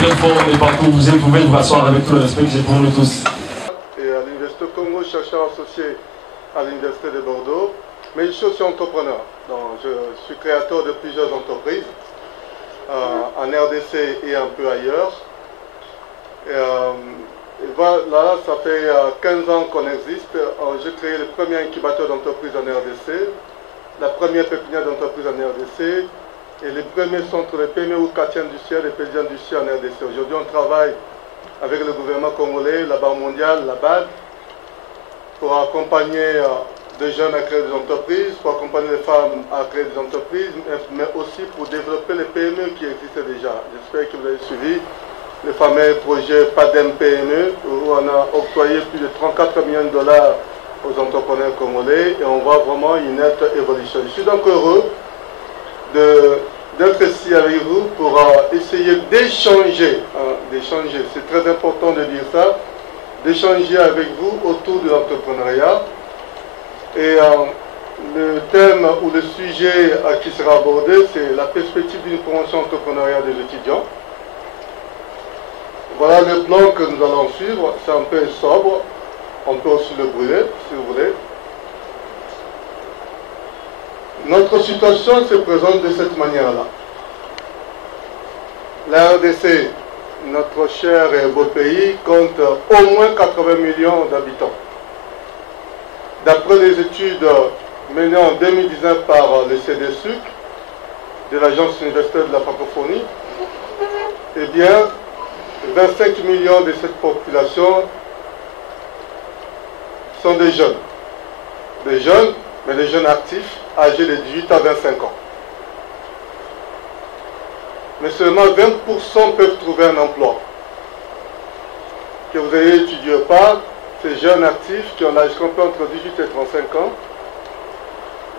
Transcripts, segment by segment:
très fort, mais partout où vous êtes, vous pouvez vous rasseoir avec tout le respect que j'ai pour nous tous. Et à l'Université Congo, chercheur associé à l'Université de Bordeaux, mais je suis aussi entrepreneur. Donc, je suis créateur de plusieurs entreprises en RDC et un peu ailleurs. Et voilà, ça fait 15 ans qu'on existe. J'ai créé le premier incubateur d'entreprise en RDC, la première pépinière d'entreprise en RDC et les premiers centres de PME ou quartiers industriels et paysans industriels en RDC. Aujourd'hui, on travaille avec le gouvernement congolais, la Banque mondiale, la BAD, pour accompagner des jeunes à créer des entreprises, pour accompagner les femmes à créer des entreprises, mais aussi pour développer les PME qui existent déjà. J'espère que vous avez suivi le fameux projet PADEM PME, où on a octroyé plus de 34 millions de dollars aux entrepreneurs congolais et on voit vraiment une nette évolution. Je suis donc heureux d'être ici avec vous pour essayer d'échanger, c'est très important de dire ça, d'échanger avec vous autour de l'entrepreneuriat. Et le thème ou le sujet qui sera abordé, c'est la perspective d'une promotion entrepreneuriale des étudiants. Voilà le plan que nous allons suivre, c'est un peu sobre, on peut aussi le brûler si vous voulez. Notre situation se présente de cette manière-là. La RDC, notre cher et beau pays, compte au moins 80 millions d'habitants. D'après les études menées en 2019 par le CDSUC, de l'Agence universitaire de la francophonie, eh bien, 25 millions de cette population sont des jeunes. Des jeunes, mais des jeunes actifs, âgés de 18 à 25 ans. Mais seulement 20% peuvent trouver un emploi. Que vous ayez étudié ou pas, ces jeunes actifs qui ont l'âge compris entre 18 et 35 ans,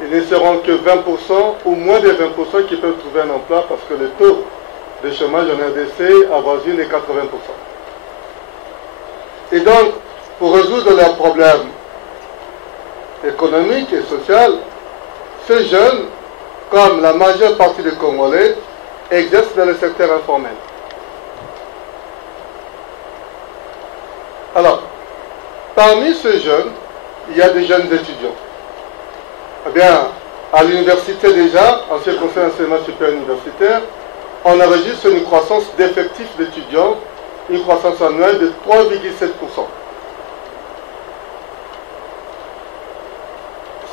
ils ne seront que 20% ou moins de 20% qui peuvent trouver un emploi parce que le taux de chômage en RDC avoisine les 80%. Et donc, pour résoudre leurs problèmes économiques et sociaux, ces jeunes, comme la majeure partie des Congolais, exercent dans le secteur informel. Alors, parmi ces jeunes, il y a des jeunes étudiants. Eh bien, à l'université déjà, en ce qui concerne l'enseignement supérieur universitaire, on enregistre une croissance d'effectifs d'étudiants, une croissance annuelle de 3,7%.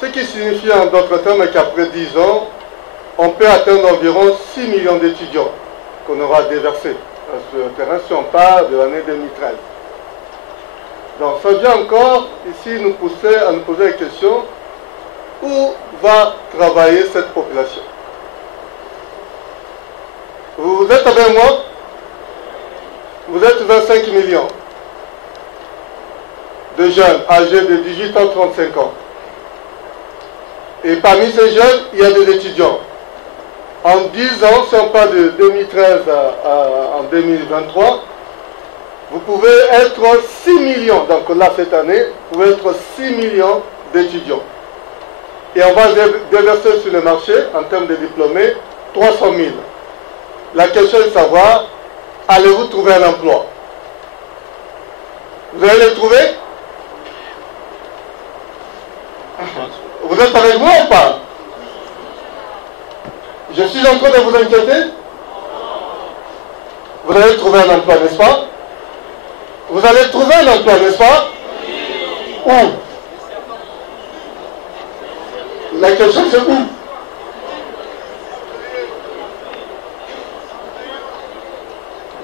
Ce qui signifie en d'autres termes qu'après 10 ans, on peut atteindre environ 6 millions d'étudiants qu'on aura déversés sur le terrain si on part de l'année 2013. Donc ça vient encore ici nous pousser à nous poser la question, où va travailler cette population? Vous êtes avec moi? Vous êtes 25 millions de jeunes âgés de 18 à 35 ans. Et parmi ces jeunes, il y a des étudiants. En 10 ans, si on parle de 2013 en 2023, vous pouvez être 6 millions. Donc là, cette année, vous pouvez être 6 millions d'étudiants. Et on va déverser sur le marché, en termes de diplômés, 300 000. La question est de savoir, allez-vous trouver un emploi? Vous allez le trouver? Vous êtes avec moi ou pas? Je suis en train de vous inquiéter? Vous allez trouver un emploi, n'est-ce pas? Vous allez trouver un emploi, n'est-ce pas? Où? La question c'est où?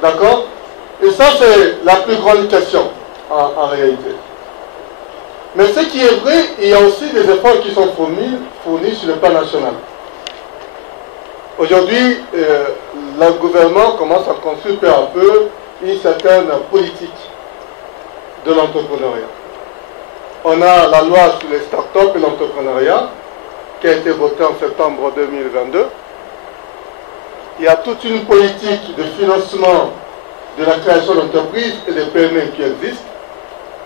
D'accord? Et ça c'est la plus grande question en réalité. Mais ce qui est vrai, il y a aussi des efforts qui sont fournis sur le plan national. Aujourd'hui, le gouvernement commence à construire peu à peu une certaine politique de l'entrepreneuriat. On a la loi sur les startups et l'entrepreneuriat qui a été votée en septembre 2022. Il y a toute une politique de financement de la création d'entreprises et de PME qui existe.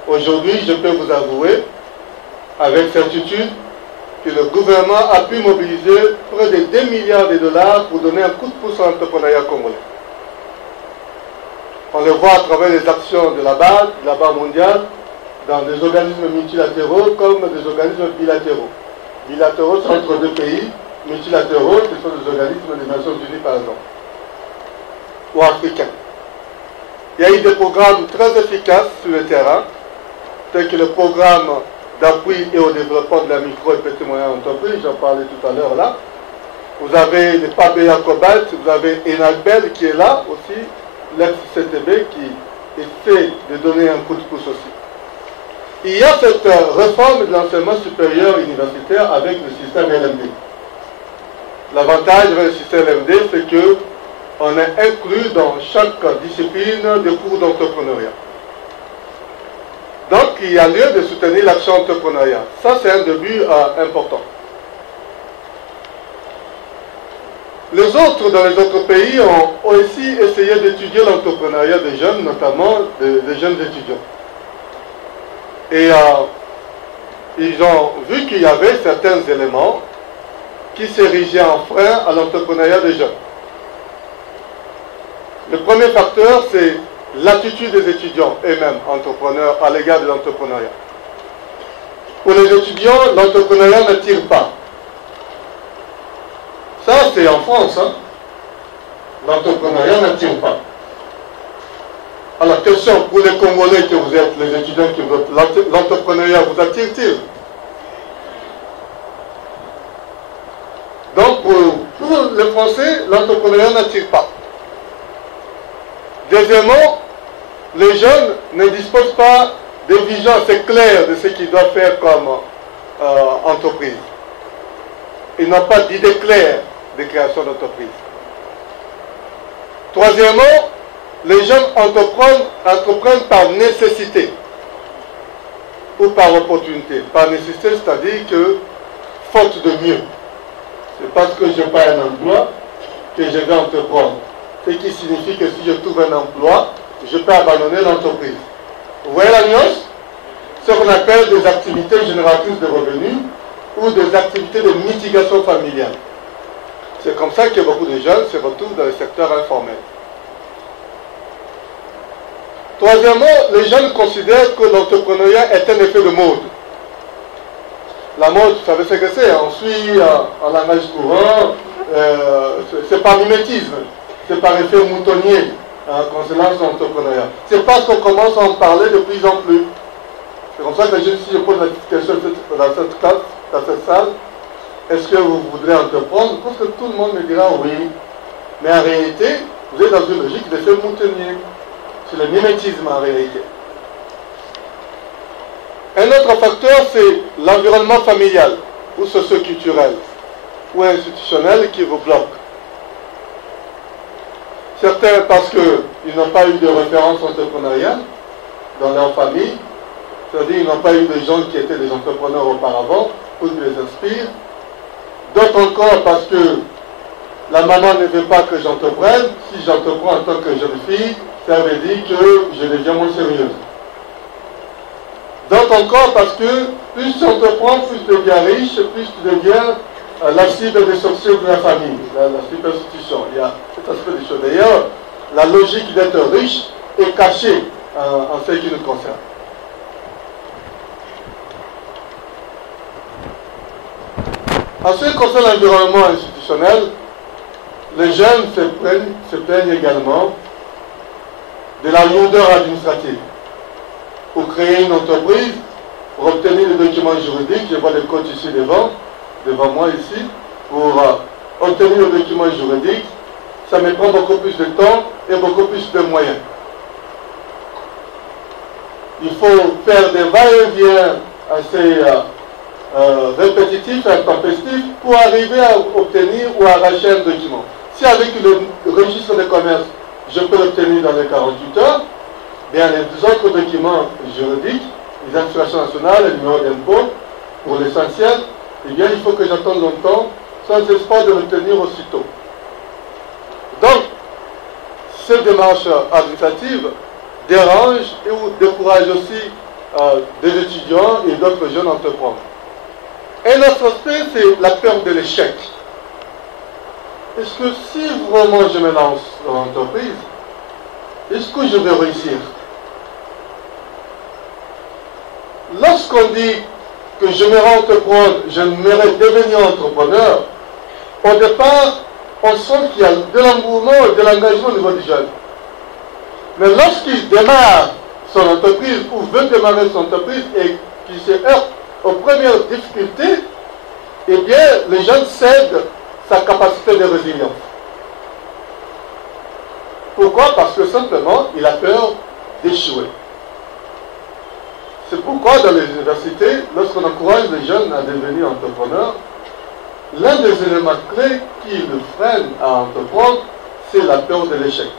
Aujourd'hui, je peux vous avouer avec certitude que le gouvernement a pu mobiliser près de 2 milliards de dollars pour donner un coup de pouce à l'entrepreneuriat congolais. On le voit à travers les actions de la Banque mondiale, dans des organismes multilatéraux comme des organismes bilatéraux. Bilatéraux sont entre deux pays, multilatéraux, ce sont des organismes des Nations Unies par exemple, ou africains. Il y a eu des programmes très efficaces sur le terrain, tels que le programme d'appui et au développement de la micro et petite et moyenne entreprise, j'en parlais tout à l'heure là. Vous avez les PABEA Cobalt, vous avez Enagbel qui est là aussi, l'ex-CTB qui essaie de donner un coup de pouce aussi. Il y a cette réforme de l'enseignement supérieur universitaire avec le système LMD. L'avantage avec le système LMD, c'est qu'on est inclus dans chaque discipline des cours d'entrepreneuriat. Donc, il y a lieu de soutenir l'action entrepreneuriale. Ça, c'est un début important. Les autres, dans les autres pays, ont aussi essayé d'étudier l'entrepreneuriat des jeunes, notamment des jeunes étudiants. Et ils ont vu qu'il y avait certains éléments qui s'érigeaient en frein à l'entrepreneuriat des jeunes. Le premier facteur, c'est l'attitude des étudiants eux-mêmes, entrepreneurs, à l'égard de l'entrepreneuriat. Pour les étudiants, l'entrepreneuriat n'attire pas. Ça, c'est en France. Hein? L'entrepreneuriat n'attire pas. Alors, question pour les Congolais que vous êtes, les étudiants qui votent, l'entrepreneuriat vous attire-t-il? Donc, pour les Français, l'entrepreneuriat n'attire pas. Deuxièmement, les jeunes ne disposent pas de vision assez claire de ce qu'ils doivent faire comme entreprise. Ils n'ont pas d'idée claire de création d'entreprise. Troisièmement, les jeunes entreprennent par nécessité ou par opportunité. Par nécessité, c'est-à-dire que, faute de mieux, c'est parce que je n'ai pas un emploi que je vais entreprendre. Ce qui signifie que si je trouve un emploi, je peux abandonner l'entreprise. Vous voyez la nuance? Ce qu'on appelle des activités génératrices de revenus ou des activités de mitigation familiale. C'est comme ça que beaucoup de jeunes se retrouvent dans le secteur informel. Troisièmement, les jeunes considèrent que l'entrepreneuriat est un effet de mode. La mode, vous savez ce que c'est, on suit en langage courant, c'est par mimétisme, c'est par effet moutonnier qu'on se lance dans l'entrepreneuriat. C'est parce qu'on commence à en parler de plus en plus. C'est comme ça que si je pose la question dans cette classe, dans cette salle, est-ce que vous voudrez entreprendre? Je pense que tout le monde me dira oui. Mais en réalité, vous êtes dans une logique d'effet moutonnier. C'est le mimétisme en réalité. Un autre facteur, c'est l'environnement familial ou socio-culturel ou institutionnel qui vous bloque. Certains parce qu'ils n'ont pas eu de référence entrepreneuriale dans leur famille, c'est-à-dire qu'ils n'ont pas eu de gens qui étaient des entrepreneurs auparavant pour qu'ils les inspirent. D'autres encore parce que la maman ne veut pas que j'entreprenne. Si j'entreprends en tant que jeune fille, ça veut dire que je deviens moins sérieuse. D'autres encore parce que plus tu entreprends, plus tu deviens riche, plus tu deviens la cible des sorciers de la famille, la cible institution. Il y a cet aspect des choses. D'ailleurs, la logique d'être riche est cachée en ce qui nous concerne. En ce qui concerne l'environnement institutionnel, les jeunes se plaignent également de la lourdeur administrative. Pour créer une entreprise, pour obtenir des documents juridiques, je vois les coachs ici devant moi ici, pour obtenir des documents juridiques, ça me prend beaucoup plus de temps et beaucoup plus de moyens. Il faut faire des va-et-vient assez répétitifs et intempestifs pour arriver à obtenir ou arracher un document. Si avec le registre de commerce, je peux l'obtenir dans les 48 heures, bien les autres documents juridiques, les administrations nationales, les numéros d'impôt, pour l'essentiel, eh bien il faut que j'attende longtemps sans espoir de l'obtenir aussitôt. Donc, cette démarche administrative dérange et décourage aussi des étudiants et d'autres jeunes entrepreneurs. Un autre aspect, c'est la peur de l'échec. Est-ce que si vraiment je me lance dans l'entreprise, est-ce que je vais réussir? Lorsqu'on dit que j'aimerais entreprendre, j'aimerais devenir entrepreneur, au départ, on sent qu'il y a de l'engouement et de l'engagement au niveau du jeune. Mais lorsqu'il démarre son entreprise ou veut démarrer son entreprise et qu'il se heurte aux premières difficultés, eh bien, le jeune cède sa capacité de résilience. Pourquoi? Parce que simplement, il a peur d'échouer. C'est pourquoi dans les universités, lorsqu'on encourage les jeunes à devenir entrepreneurs, l'un des éléments clés qui le freine à entreprendre, c'est la peur de l'échec.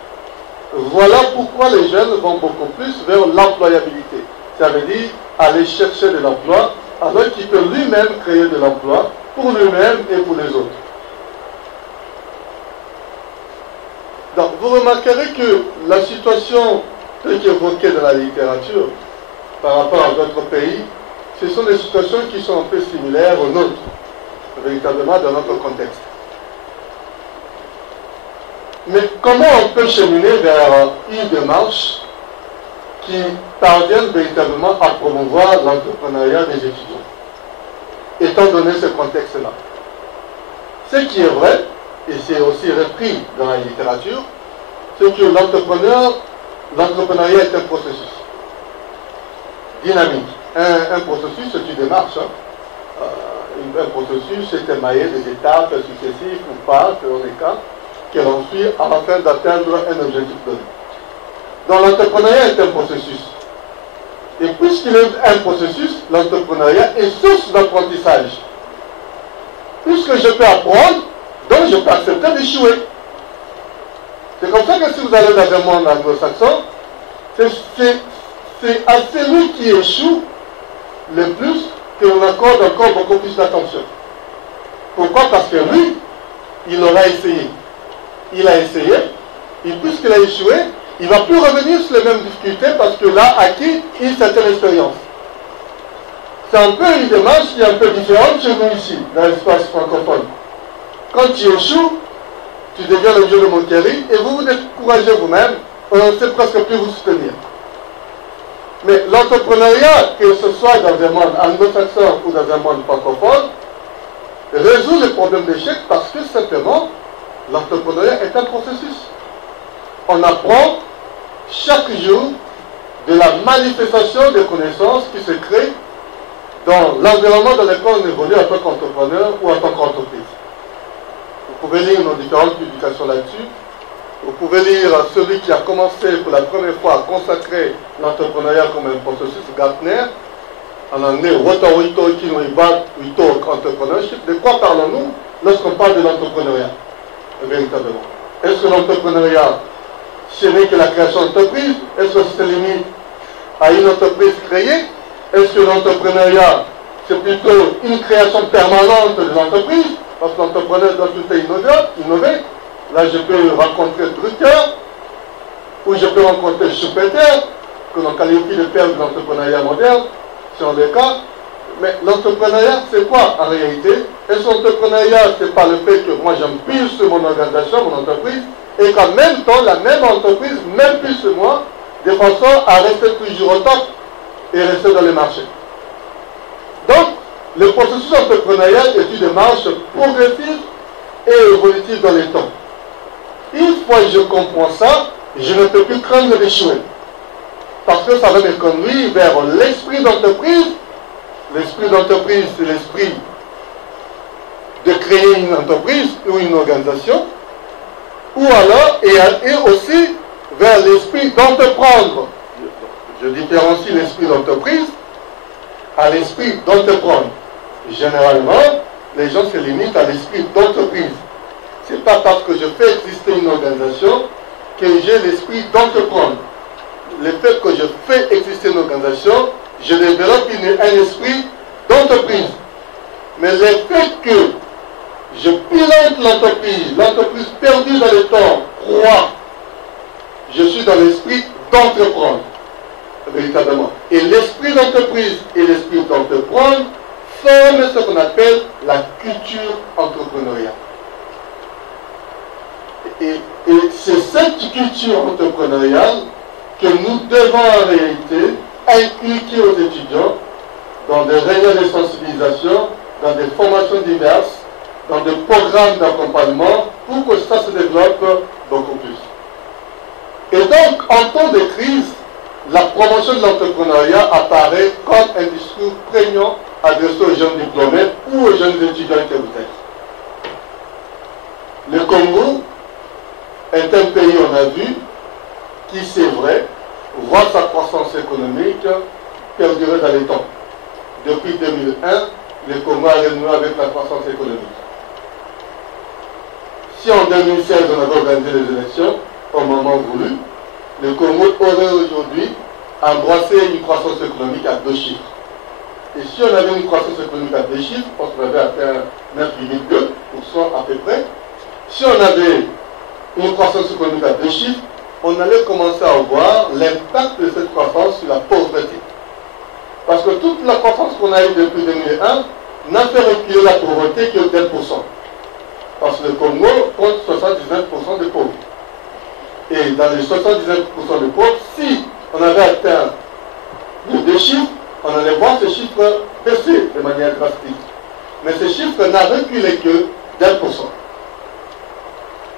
Voilà pourquoi les jeunes vont beaucoup plus vers l'employabilité. Ça veut dire aller chercher de l'emploi, alors qu'il peut lui-même créer de l'emploi pour lui-même et pour les autres. Donc, vous remarquerez que la situation telle qu'évoquée dans la littérature par rapport à d'autres pays, ce sont des situations qui sont un peu similaires aux nôtres, véritablement dans notre contexte. Mais comment on peut cheminer vers une démarche qui parvienne véritablement à promouvoir l'entrepreneuriat des étudiants, étant donné ce contexte-là? Ce qui est vrai, et c'est aussi repris dans la littérature, c'est que l'entrepreneuriat est un processus dynamique. Un processus, c'est une démarche. Un processus est émaillé des étapes successives ou pas, selon les cas, que l'on suit afin d'atteindre un objectif donné. Donc l'entrepreneuriat est un processus. Et puisqu'il est un processus, l'entrepreneuriat est source d'apprentissage. Puisque je peux apprendre, donc je peux accepter d'échouer. C'est comme ça que si vous allez dans un monde anglo-saxon, c'est à celui qui échoue le plus que l'on accorde encore beaucoup plus d'attention. Pourquoi? Parce que lui, il aura essayé. Il a essayé, et puisqu'il a échoué, il ne va plus revenir sur les mêmes difficultés parce qu'il a acquis une certaine expérience. C'est un peu une démarche qui est un peu différente chez nous ici, dans l'espace francophone. Quand tu échoues, tu deviens l'objet de moquerie et vous vous découragez vous-même, on ne sait presque plus vous soutenir. Mais l'entrepreneuriat, que ce soit dans un monde anglo-saxon ou dans un monde francophone, résout les problèmes d'échec parce que simplement, l'entrepreneuriat est un processus. On apprend chaque jour de la manifestation des connaissances qui se créent dans l'environnement dans lequel on évolue en tant qu'entrepreneur ou en tant qu'entreprise. Vous pouvez lire nos différentes publications là-dessus. Vous pouvez lire celui qui a commencé pour la première fois à consacrer l'entrepreneuriat comme un processus, Gartner, en anglais, What are we talking about? We talk entrepreneurship. De quoi parlons-nous lorsqu'on parle de l'entrepreneuriat? Véritablement. Est-ce que l'entrepreneuriat, ce n'est que la création d'entreprise? Est-ce que ça se limite à une entreprise créée? Est-ce que l'entrepreneuriat, c'est plutôt une création permanente de l'entreprise? Parce que l'entrepreneur doit tout innover. Là, je peux rencontrer Drucker, ou je peux rencontrer Schumpeter, que l'on qualifie de père de l'entrepreneuriat moderne, selon les cas. Mais l'entrepreneuriat, c'est quoi en réalité? Est-ce que l'entrepreneuriat, c'est pas le fait que moi j'impulse mon organisation, mon entreprise, et qu'en même temps, la même entreprise m'impulse moi, de façon à rester toujours au top et rester dans les marchés. Donc, le processus entrepreneurial est une démarche progressive et évolutive dans les temps. Une fois que je comprends ça, je ne peux plus craindre d'échouer. Parce que ça va me conduire vers l'esprit d'entreprise. L'esprit d'entreprise, c'est l'esprit de créer une entreprise ou une organisation. Ou alors, et aussi vers l'esprit d'entreprendre. Je différencie l'esprit d'entreprise à l'esprit d'entreprendre. Généralement, les gens se limitent à l'esprit d'entreprise. Ce n'est pas parce que je fais exister une organisation que j'ai l'esprit d'entreprendre. Le fait que je fais exister une organisation, je développe un esprit d'entreprise. Mais le fait que je pilote l'entreprise perdue dans le temps, croit, je suis dans l'esprit d'entreprendre, véritablement. Et l'esprit d'entreprise et l'esprit d'entreprendre forment ce qu'on appelle la culture entrepreneuriale. Et c'est cette culture entrepreneuriale que nous devons en réalité inculquer aux étudiants dans des réunions de sensibilisation, dans des formations diverses, dans des programmes d'accompagnement pour que ça se développe beaucoup plus. Et donc, en temps de crise, la promotion de l'entrepreneuriat apparaît comme un discours prégnant adressé aux jeunes diplômés ou aux jeunes étudiants intermédiaires. Le Congo est un pays, on a vu, qui, c'est vrai, voit sa croissance économique perdurer dans les temps. Depuis 2001, le Congo a renoué avec la croissance économique. Si en 2016, on avait organisé les élections, au moment voulu, le Congo aurait aujourd'hui embrassé une croissance économique à 2 chiffres. Et si on avait une croissance économique à 2 chiffres, on avait atteint 9,2% à peu près. Si on avait une croissance économique à 2 chiffres, on allait commencer à voir l'impact de cette croissance sur la pauvreté. Parce que toute la croissance qu'on a eue depuis 2001 n'a fait reculer la pauvreté que de 1%. Parce que le Congo compte 79% de pauvres. Et dans les 79% de pauvres, si on avait atteint les 2 chiffres, on allait voir ces chiffres baisser de manière drastique. Mais ces chiffres n'a reculé que d'1%.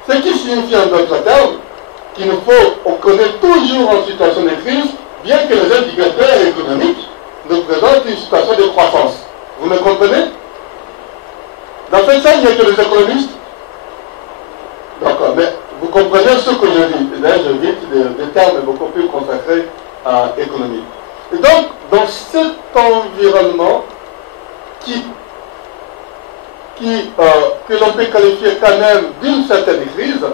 Ce qui signifie en d'autres termes qu'il nous faut, on connaît toujours en situation de crise, bien que les indicateurs économiques nous présentent une situation de croissance. Vous me comprenez? Dans cette salle, il n'y a que les économistes. D'accord, mais vous comprenez ce que je dis. Là, je vis des termes beaucoup plus consacrés à l'économie. Et donc, dans cet environnement que l'on peut qualifier quand même d'une certaine crise,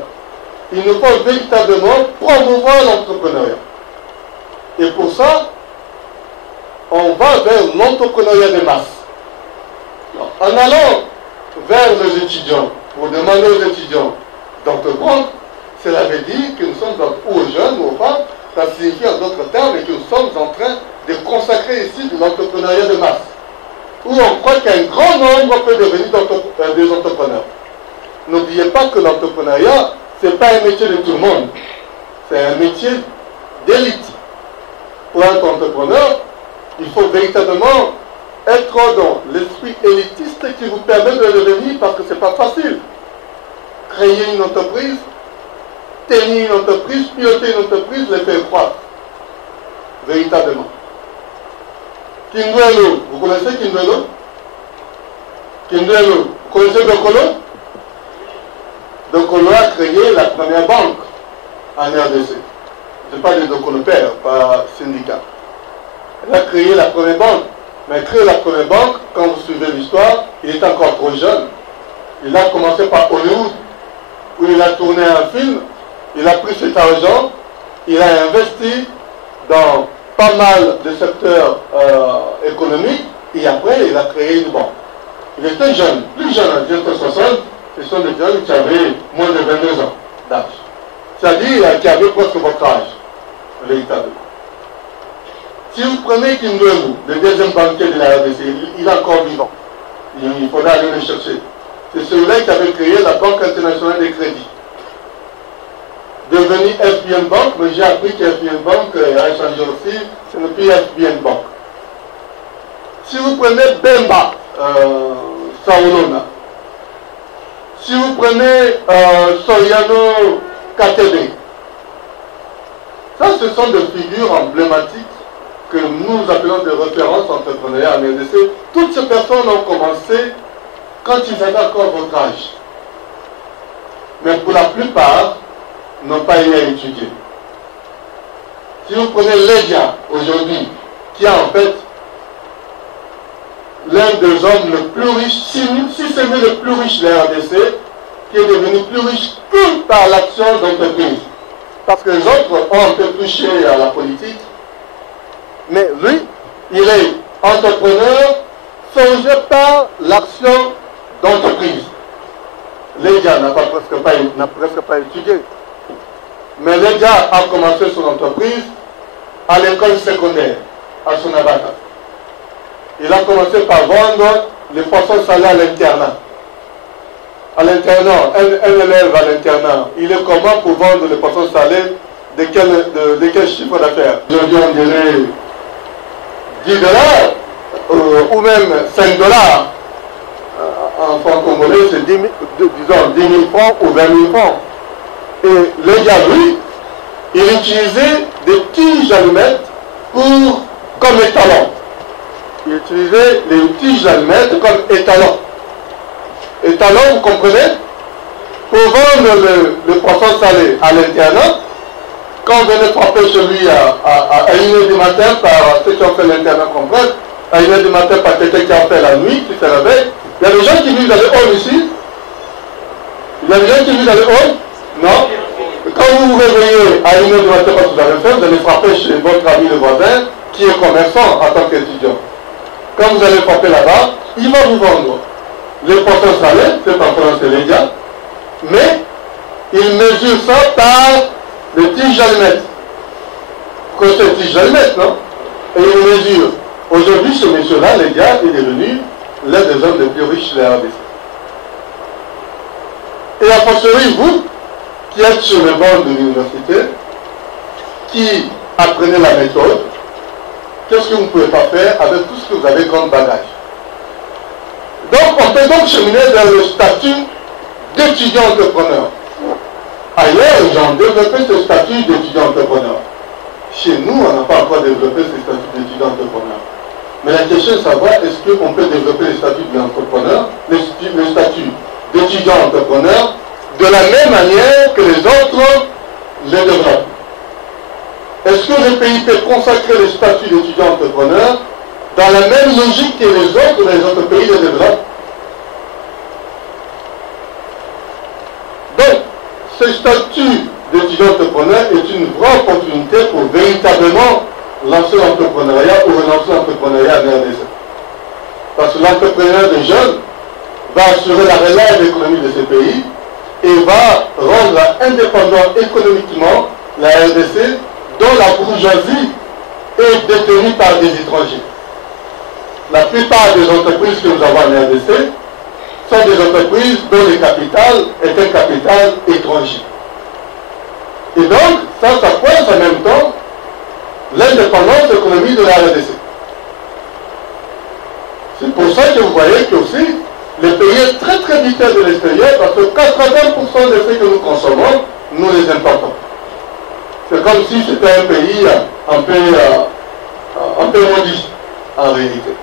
il nous faut véritablement promouvoir l'entrepreneuriat. Et pour ça, on va vers l'entrepreneuriat de masse. En allant vers les étudiants, pour demander aux étudiants d'entreprendre, cela veut dire que nous sommes, ou aux jeunes ou aux femmes, ça signifie en d'autres termes que nous sommes en train de consacrer ici de l'entrepreneuriat de masse, où on croit qu'un grand nombre peut devenir des entrepreneurs. N'oubliez pas que l'entrepreneuriat, ce n'est pas un métier de tout le monde, c'est un métier d'élite. Pour être entrepreneur, il faut véritablement être dans l'esprit élitiste qui vous permet de le devenir parce que ce n'est pas facile. Créer une entreprise, tenir une entreprise, piloter une entreprise, les faire croître. Véritablement. Kindwelo, vous connaissez Kindwelo? Kindwelo, vous connaissez Dokolo? Dokolo a créé la première banque en RDC. Je parle de Dokolo Père, pas syndicat. Elle a créé la première banque. Mais créer la première banque, quand vous suivez l'histoire, il est encore trop jeune. Il a commencé par Hollywood, où il a tourné un film, il a pris cet argent, il a investi dans pas mal de secteurs économiques, et après il a créé une banque. Il était jeune, plus jeune en 1960, ce sont des jeunes qui avaient moins de 22 ans d'âge. C'est-à-dire qui avaient presque votre âge, véritablement. Si vous prenez Kindwelo, le deuxième banquier de la RDC, il est encore vivant. Il faudra aller le chercher. C'est celui-là qui avait créé la Banque internationale des crédits. Devenu FBN Bank, mais j'ai appris que FBN Bank a changé aussi, ce n'est plus FBN Bank. Si vous prenez Bemba Saolona, si vous prenez Soriano Katebe, ça ce sont des figures emblématiques que nous appelons des références entrepreneuriales en RDC. Toutes ces personnes ont commencé quand ils avaient encore votre âge. Mais pour la plupart, n'ont pas eu à étudier. Si vous prenez Ledia aujourd'hui, qui est en fait l'un des hommes les plus riches, si ce n'est le plus riche de la RDC, qui est devenu plus riche que par l'action d'entreprise. Parce que les autres ont un peu touché à la politique. Mais lui, il est entrepreneur forgé par l'action d'entreprise. Ledia n'a presque pas étudié. Mais Ledia a commencé son entreprise à l'école secondaire, à Sonabata. Il a commencé par vendre les poissons salés à l'internat. à l'internat, un élève à l'internat, il est comment pour vendre les poissons salés de quel chiffre d'affaires? Aujourd'hui, on dirait 10 dollars ou même 5 dollars. En francs congolais, c'est 10 000 francs ou 20 000 francs. Et le gars, lui, il utilisait des tiges d'allumettes comme étalon. Il utilisait les tiges d'allumettes comme étalon. Étalon, vous comprenez? Pour vendre le poisson salé à l'internat, quand on venait frapper chez lui à 1h du matin par ceux qui ont fait l'internat comprendre, à 1h du matin par quelqu'un qui a fait la nuit, qui se réveille, il y a des gens qui vivent dans les halls ici. Il y a des gens qui vivent dans les halls. Non. Quand vous vous réveillez à 1h du matin, parce que vous avez fait, vous allez frapper chez votre ami le voisin qui est commerçant en tant qu'étudiant. Quand vous allez frapper là-bas, il va vous vendre les poissons salés, c'est en français les gars, mais il mesure ça par les tiges d'allumettes. Que c'est tiges d'allumettes, non? Et il mesure. Aujourd'hui, ce monsieur-là, les gars, est devenu l'un des hommes les plus riches de la RDC. Et a fortiori, vous, qui êtes sur le banc de l'université, qui apprenez la méthode, qu'est-ce que vous ne pouvez pas faire avec tout ce que vous avez comme bagage? Donc, on peut donc cheminer vers le statut d'étudiant entrepreneur. Ailleurs, ils ont développé ce statut d'étudiant entrepreneur. Chez nous, on n'a pas encore développé ce statut d'étudiant entrepreneur. Mais la question est de savoir, est-ce qu'on peut développer le statut d'entrepreneur, le statut d'étudiant entrepreneur, de la même manière que les autres les développent? Est-ce que le pays peut consacrer le statut d'étudiant entrepreneur dans la même logique que les autres pays le développent? Donc, ce statut d'étudiant entrepreneur est une vraie opportunité pour véritablement lancer l'entrepreneuriat ou relancer l'entrepreneuriat en RDC. Parce que l'entrepreneur des jeunes va assurer la relève économique de ce pays et va rendre indépendant économiquement la RDC, dont la bourgeoisie est détenue par des étrangers. La plupart des entreprises que nous avons en RDC sont des entreprises dont le capital est un capital étranger. Et donc, ça pointe en même temps l'indépendance économique de la RDC. C'est pour ça que vous voyez que aussi, le pays est très très différent de l'extérieur parce que 80% de ce que nous consommons, nous les importons. C'est comme si c'était un pays un peu maudit en réalité.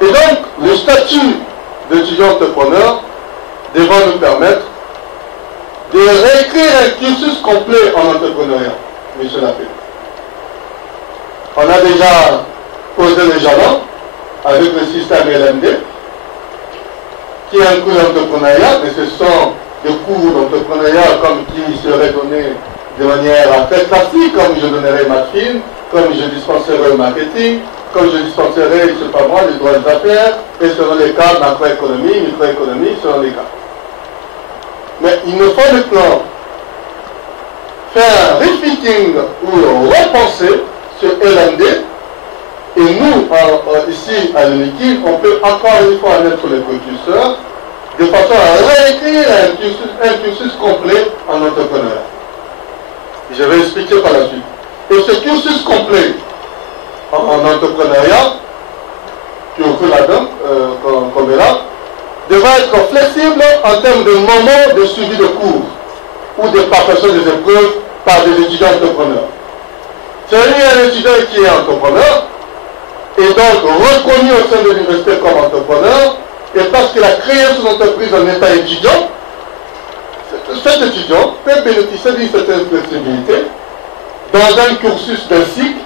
Et donc, le statut d'étudiant entrepreneur devra nous permettre de réécrire un cursus complet en entrepreneuriat, M. Lapé. On a déjà posé les jalons avec le système LMD, qui inclut l'entrepreneuriat, mais ce sont des cours d'entrepreneuriat comme qui seraient donnés de manière très classique, comme je donnerai marketing, comme je dispenserai le marketing, comme je dispenserai, je ne sais pas moi, les droits des affaires, et selon les cas, macroéconomie, microéconomie, selon les cas. Mais il nous faut maintenant faire un refitting ou repenser sur LMD, et nous, ici à l'UNIKI, on peut encore une fois en être les précurseurs, de façon à réécrire un cursus complet en entrepreneuriat. Je vais expliquer par la suite. Et ce cursus complet en entrepreneuriat, qui est au feu là-dedans, comme est là, devra être flexible en termes de moments de suivi de cours ou de passation des épreuves par des étudiants entrepreneurs. C'est-à-dire un étudiant qui est entrepreneur et donc reconnu au sein de l'université comme entrepreneur, et parce qu'il a créé son entreprise en état étudiant, cet étudiant peut bénéficier d'une certaine flexibilité dans un cursus d'un cycle,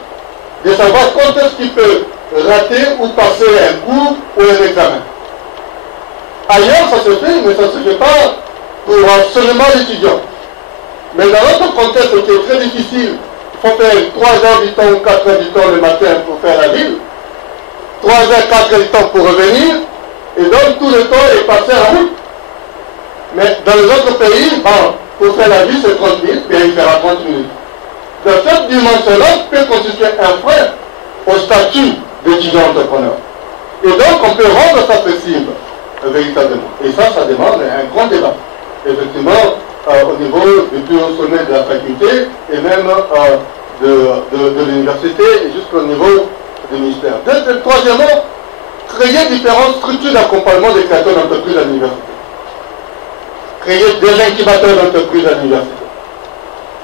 de savoir quand est-ce qu'il peut rater ou passer un cours ou un examen. Ailleurs, ça se fait, mais ça ne se fait pas pour seulement l'étudiant. Mais dans notre contexte qui est très difficile, il faut faire 3 heures du temps ou 4 heures du temps le matin pour faire la ville, 3 heures, 4 heures du temps pour revenir, et donc tout le temps est passé en route. Mais dans les autres pays, pour faire la ville, c'est 30 minutes, bien il fera 30 minutes. Dans cette dimension-là, peut constituer un frein au statut d'étudiant entrepreneur. Et donc, on peut rendre ça flexible véritablement. Et ça demande un grand débat. Effectivement, au niveau du plus haut sommet de la faculté et même de l'université et jusqu'au niveau du ministère. Troisièmement, créer différentes structures d'accompagnement des créateurs d'entreprises à l'université. Créer des incubateurs d'entreprises à l'université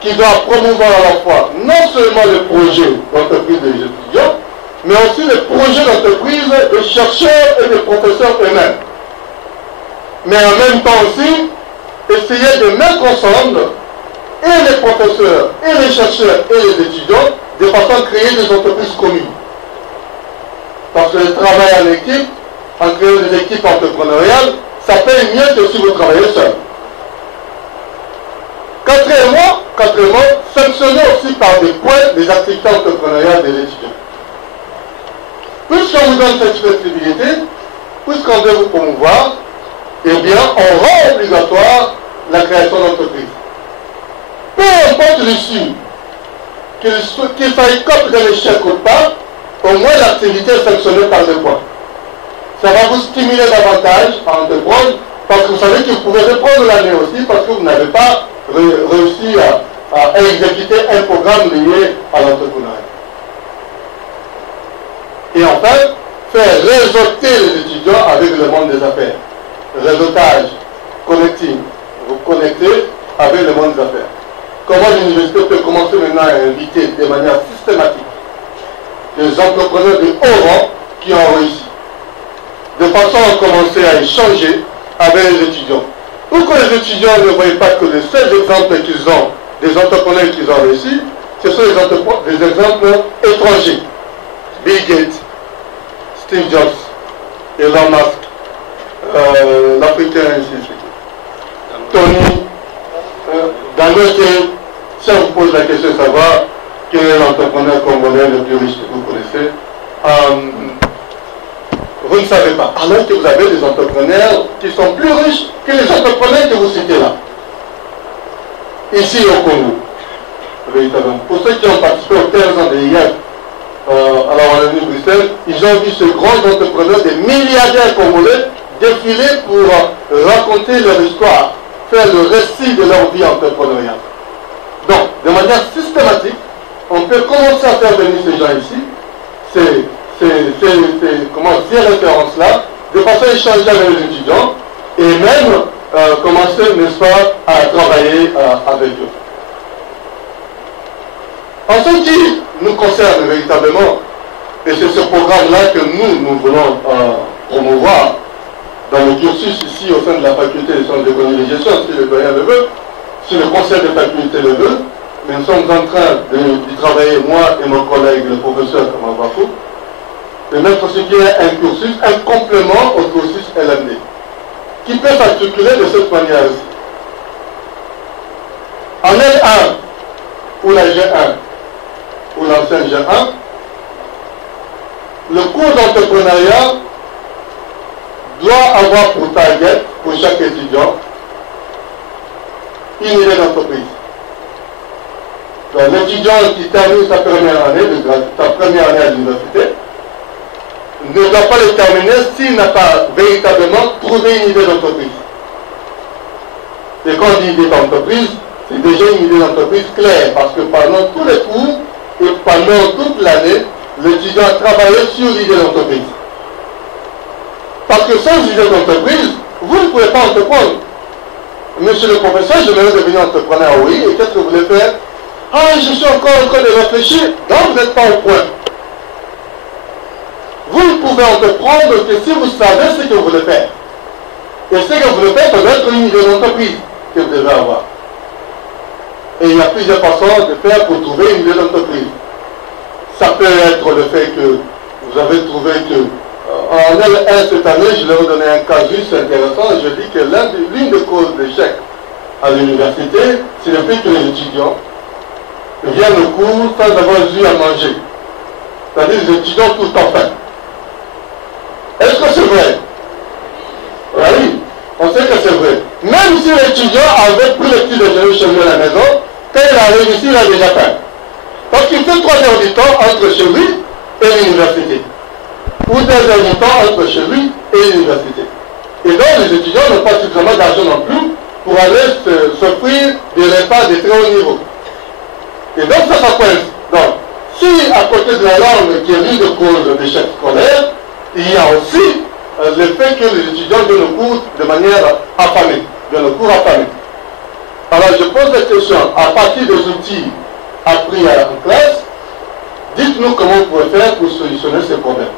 qui doivent promouvoir à la fois non seulement les projets d'entreprise des étudiants, mais aussi les projets d'entreprise des chercheurs et des professeurs eux-mêmes. Mais en même temps aussi, essayer de mettre ensemble et les professeurs, et les chercheurs, et les étudiants, de façon à créer des entreprises communes. Parce que le travail en équipe, en créant des équipes entrepreneuriales, ça paye mieux que si vous travaillez seul. Quatrièmement, sanctionner aussi par des points les activités entrepreneuriales des étudiants. Puisqu'on vous donne cette flexibilité, puisqu'on veut vous promouvoir, eh bien, on rend obligatoire la création d'entreprises. Peu importe l'issue, qu'il s'aille d'un échec ou pas, au moins l'activité est sanctionnée par des points. Ça va vous stimuler davantage à entreprendre, parce que vous savez que vous pouvez reprendre l'année aussi, parce que vous n'avez pas réussi à exécuter un programme lié à l'entrepreneuriat. Et enfin, faire réseauter les étudiants avec le monde des affaires. Réseautage, connecting, vous connectez avec le monde des affaires. Comment l'université peut commencer maintenant à inviter de manière systématique des entrepreneurs de haut rang qui ont réussi, de façon à commencer à échanger avec les étudiants. Pour que les étudiants ne voient pas que les seuls exemples qu'ils ont, des entrepreneurs qu'ils ont réussi, ce sont des exemples étrangers. Bill Gates, Steve Jobs, Elon Musk, l'Africain ici, Tony, Dangote. Si on vous pose la question de savoir quel est l'entrepreneur congolais le plus riche que vous connaissez, vous ne savez pas. Alors que vous avez des entrepreneurs qui sont plus riches que les entrepreneurs que vous citez là. Ici au Congo, véritablement. Pour ceux qui ont participé aux 15 ans de l'IF à la Wallonie de Bruxelles, ils ont vu ces grands entrepreneurs, des milliardaires congolais, défiler pour raconter leur histoire, faire le récit de leur vie entrepreneuriale. Donc, de manière systématique, on peut commencer à faire venir ces gens ici, ces références-là, de façon à échanger avec les étudiants, et même commencer, n'est-ce pas, à travailler avec eux. En ce qui nous concerne véritablement, et c'est ce programme-là que nous voulons promouvoir dans le cursus ici au sein de la faculté des sciences de l'économie et de gestion, si le doyen le veut, si le conseil de faculté le veut, mais nous sommes en train d'y travailler, moi et mon collègue, le professeur Kamabafou, de mettre ce qui est un cursus, un complément au cursus LMD, qui peut s'articuler de cette manière-ci. En L1, ou la G1, ou l'ancien G1, le cours d'entrepreneuriat doit avoir pour target, pour chaque étudiant, une idée d'entreprise. L'étudiant qui termine sa première année à l'université ne doit pas le terminer s'il n'a pas véritablement trouvé une idée d'entreprise. Et quand on dit idée d'entreprise, c'est déjà une idée d'entreprise claire, parce que pendant tous les cours et pendant toute l'année, l'étudiant a travaillé sur l'idée d'entreprise. Parce que sans idée d'entreprise, vous ne pouvez pas entreprendre. Monsieur le professeur, j'aimerais devenir entrepreneur, oui, et qu'est-ce que vous voulez faire? Ah, je suis encore en train de réfléchir. Non, vous n'êtes pas au point. Vous ne pouvez entreprendre que si vous savez ce que vous voulez faire. Et ce que vous voulez faire, ça doit être une idée d'entreprise que vous devez avoir. Et il y a plusieurs façons de faire pour trouver une idée d'entreprise. Ça peut être le fait que vous avez trouvé que en L1 cette année, je leur ai donné un cas juste intéressant, et je dis que l'une des causes d'échec à l'université, c'est le fait que les étudiants viennent au cours sans avoir eu à manger. C'est-à-dire les étudiants tout le temps faim. Est-ce que c'est vrai? Oui, on sait que c'est vrai. Même si l'étudiant avait pris le petit déjeuner chez lui à la maison, quand il arrive ici, il a déjà faim. Donc il fait 3 heures du temps entre chez lui et l'université. Ou 2 heures du temps entre chez lui et l'université. Et donc les étudiants n'ont pas suffisamment d'argent non plus pour aller s'offrir des repas de très haut niveau. Et donc ça coince. Donc, si à côté de la langue qui est l'une des causes d'échec scolaire, il y a aussi le fait que les étudiants viennent au cours de manière affamée, viennent au cours affamés. Alors je pose la question, à partir des outils appris en classe, dites-nous comment vous pouvez faire pour solutionner ces problèmes.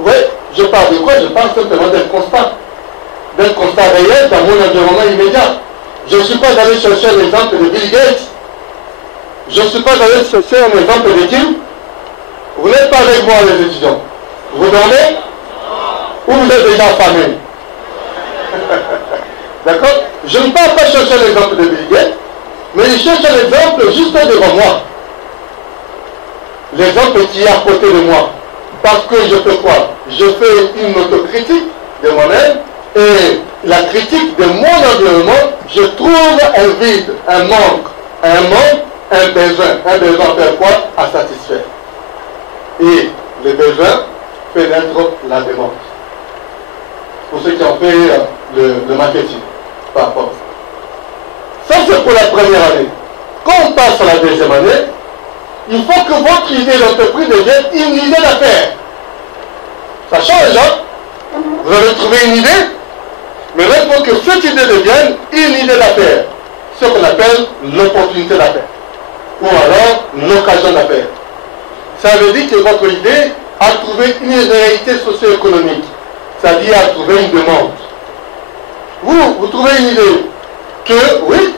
Oui, je parle de quoi? Je parle simplement d'un constat réel dans mon environnement immédiat. Je ne suis pas allé chercher l'exemple de Bill Gates. Je ne suis pas allé chercher un exemple de qui? Vous n'êtes pas avec moi les étudiants. Vous dormez? Ou vous êtes déjà affamés? D'accord? Je ne parle pas chercher l'exemple de Bill Gates, mais je cherche l'exemple juste devant moi. L'exemple qui est à côté de moi. Parce que je fais quoi? Je fais une autocritique de moi-même et la critique de mon environnement, je trouve un vide, un manque, un besoin à faire quoi? À satisfaire. Et le besoin fait naître la demande. Pour ceux qui ont fait le marketing par rapport à ça. Ça c'est pour la première année. Quand on passe à la deuxième année, il faut que votre idée d'entreprise devienne une idée d'affaires. Ça change, hein? Vous avez trouvé une idée, mais là, il faut que cette idée devienne une idée d'affaires. Ce qu'on appelle l'opportunité d'affaires. Ou alors l'occasion d'affaires. Ça veut dire que votre idée a trouvé une réalité socio-économique. C'est-à-dire a trouvé une demande. Vous trouvez une idée que, oui,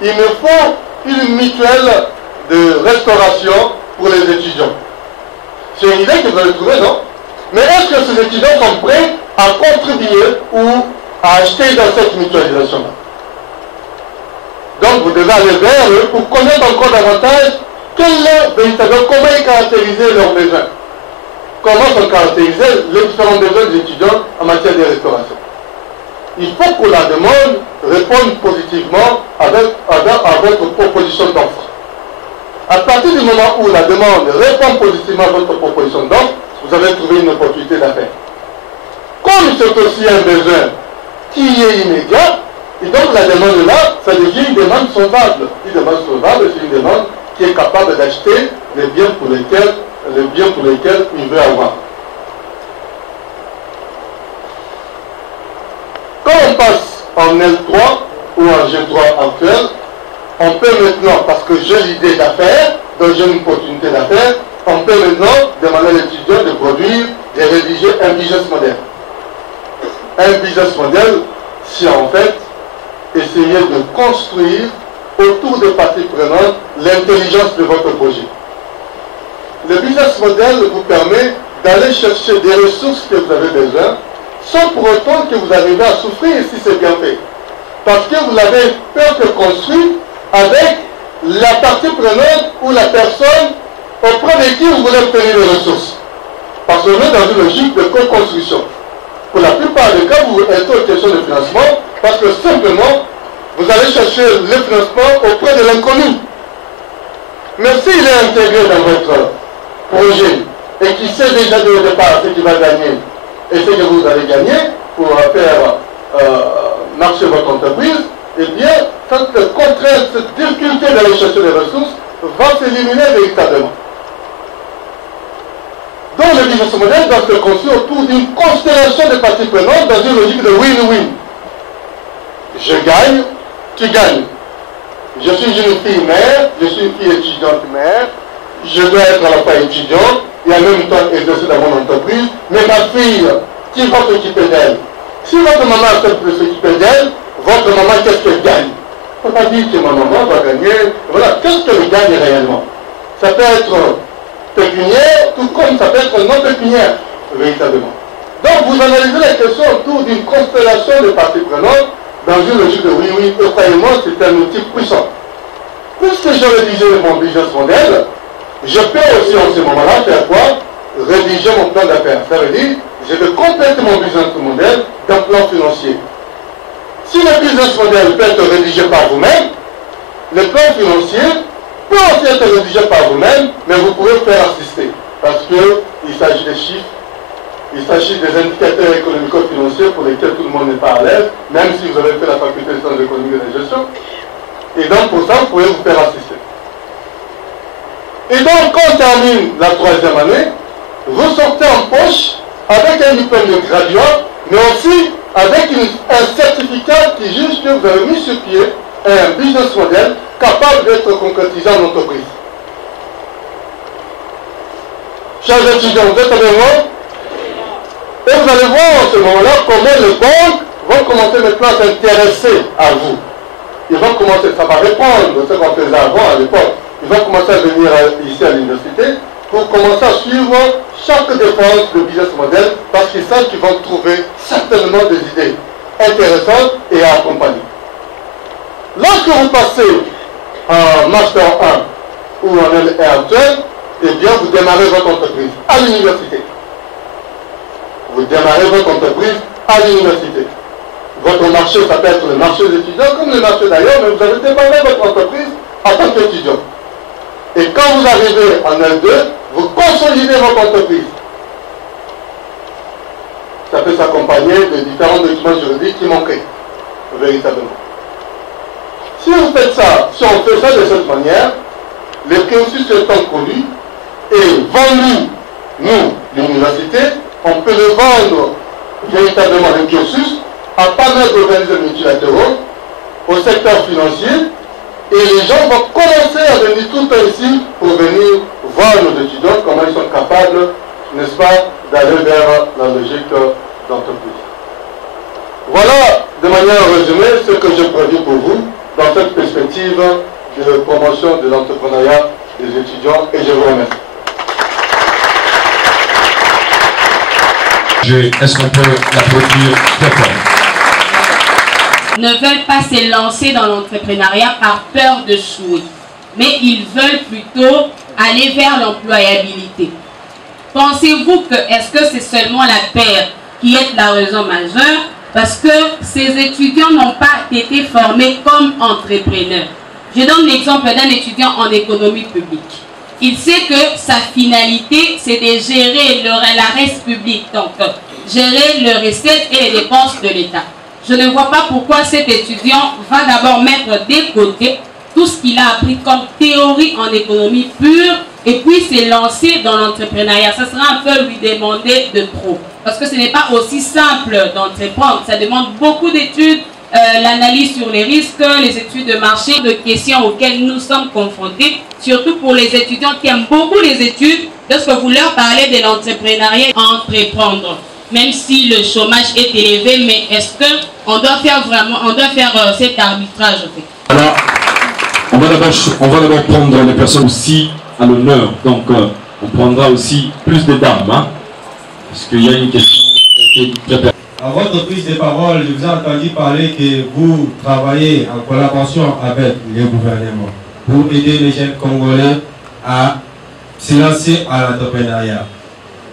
il me faut une mutuelle de restauration pour les étudiants. C'est une idée que vous avez trouvée, non? Mais est-ce que ces étudiants sont prêts à contribuer ou à acheter dans cette mutualisation-là? Donc vous devez aller vers eux pour connaître encore davantage comment ils caractérisaient leurs besoins. Comment sont caractérisés les différents besoins des étudiants en matière de restauration. Il faut que la demande réponde positivement avec votre proposition d'offre. À partir du moment où la demande répond positivement à votre proposition d'offre, vous avez trouvé une opportunité d'affaires. Comme c'est aussi un besoin qui est immédiat, et donc la demande là, ça devient une demande sauvable. Une demande sauvable, c'est une demande qui est capable d'acheter les biens pour lesquels il veut avoir. Quand on passe en L3 ou en G3 actuel, on peut maintenant, parce que j'ai l'idée d'affaires, donc j'ai une opportunité d'affaires, on peut maintenant demander à l'étudiant de produire, de rédiger un business model. Un business model, c'est en fait essayer de construire autour des parties prenantes l'intelligence de votre projet. Le business model vous permet d'aller chercher des ressources que vous avez besoin, sans pour autant que vous arrivez à souffrir si c'est bien fait. Parce que vous l'avez peut-être construit avec la partie prenante ou la personne auprès de qui vous voulez obtenir les ressources. Parce qu'on est dans une logique de co-construction. Pour la plupart des cas, vous êtes en question de financement parce que simplement, vous allez chercher le financement auprès de l'inconnu. Mais s'il est intégré dans votre projet et qu'il sait déjà dès le départ ce qu'il va gagner et ce que vous allez gagner pour faire marcher votre entreprise, eh bien, cette contrainte, cette difficulté d'aller chercher les ressources va s'éliminer véritablement. Donc le business model doit se construire autour d'une constellation de parties prenantes dans une logique de win-win. Je gagne, tu gagnes. Je suis une fille mère, je suis une fille étudiante mère, je dois être à la fois étudiante et en même temps exercer dans mon entreprise, mais ma fille, qui va s'occuper d'elle? Si votre maman accepte de s'occuper d'elle, votre maman, qu'est-ce qu'elle gagne? On ne peut pas dire que ma maman va gagner. Voilà, qu'est-ce qu'elle gagne réellement? Ça peut être pécuniaire, tout comme ça peut être non pécuniaire, véritablement. Donc vous analysez la question autour d'une constellation de parties prenantes dans une logique de oui-oui, et croyez-moi, c'est un outil puissant. Puisque j'ai rédigé mon business model, je peux aussi en ce moment-là faire quoi? Rédiger mon plan d'affaires. Ça veut dire, je vais compléter mon business model d'un plan financier. Si le business model peut être rédigé par vous-même, le plan financier peut aussi être rédigé par vous-même, mais vous pouvez faire assister. Parce qu'il s'agit de chiffres Il s'agit des indicateurs économico-financiers pour lesquels tout le monde n'est pas à l'aise, même si vous avez fait la faculté de sciences économiques et de gestion. Et donc pour ça, vous pouvez vous faire assister. Et donc quand on termine la 3e année, vous sortez en poche avec un diplôme de graduat, mais aussi avec un certificat qui juge que vous avez mis sur pied un business model capable d'être concrétisé en entreprise. Chers étudiants, vous êtes avec moi? Et vous allez voir en ce moment-là comment les banques vont commencer maintenant à s'intéresser à vous. Ils vont commencer, ça va répondre de ce qu'on faisait avant à l'époque. Ils vont commencer à venir ici à l'université pour commencer à suivre chaque dépense de business model parce qu'ils savent qu'ils vont trouver certainement des idées intéressantes et à accompagner. Lorsque vous passez en Master 1 ou en LR actuel, eh bien vous démarrez votre entreprise à l'université. Vous démarrez votre entreprise à l'université. Votre marché, ça peut être le marché des étudiants comme le marché d'ailleurs, mais vous allez démarrer votre entreprise en tant qu'étudiant. Et quand vous arrivez en L2, vous consolidez votre entreprise. Ça peut s'accompagner de différents documents juridiques qui manquaient, véritablement. Si vous faites ça, si on fait ça de cette manière, les cursus étant connus et vendus, nous, l'université, on peut le vendre véritablement le cursus à pas mal d'organismes multilatéraux, au secteur financier, et les gens vont commencer à venir tout ici pour venir voir nos étudiants comment ils sont capables, n'est-ce pas, d'aller vers la logique d'entreprise. Voilà, de manière résumée, ce que j'ai prévu pour vous dans cette perspective de promotion de l'entrepreneuriat des étudiants, et je vous remercie. Est-ce qu'on peut l'applaudir très fort? Ne veulent pas se lancer dans l'entrepreneuriat par peur de d'échouer, mais ils veulent plutôt aller vers l'employabilité. Pensez-vous que est-ce que c'est seulement la paire qui est la raison majeure? Parce que ces étudiants n'ont pas été formés comme entrepreneurs. Je donne l'exemple d'un étudiant en économie publique. Il sait que sa finalité, c'est de gérer la reste publique, donc gérer les recettes et les dépenses de l'État. Je ne vois pas pourquoi cet étudiant va d'abord mettre de côté tout ce qu'il a appris comme théorie en économie pure et puis se lancer dans l'entrepreneuriat. Ça sera un peu lui demander de trop. Parce que ce n'est pas aussi simple d'entreprendre. Ça demande beaucoup d'études, l'analyse sur les risques, les études de marché, de questions auxquelles nous sommes confrontés, surtout pour les étudiants qui aiment beaucoup les études. Lorsque vous leur parlez de l'entrepreneuriat, entreprendre. Même si le chômage est élevé, mais est-ce qu'on doit faire vraiment, cet arbitrage en fait? Alors, on va d'abord prendre les personnes aussi à l'honneur. Donc, on prendra aussi plus de dames, hein, parce qu'il y a une question qui est très pertinente. À votre prise de parole, je vous ai entendu parler que vous travaillez en collaboration avec les gouvernements pour aider les jeunes Congolais à se lancer à l'entrepreneuriat.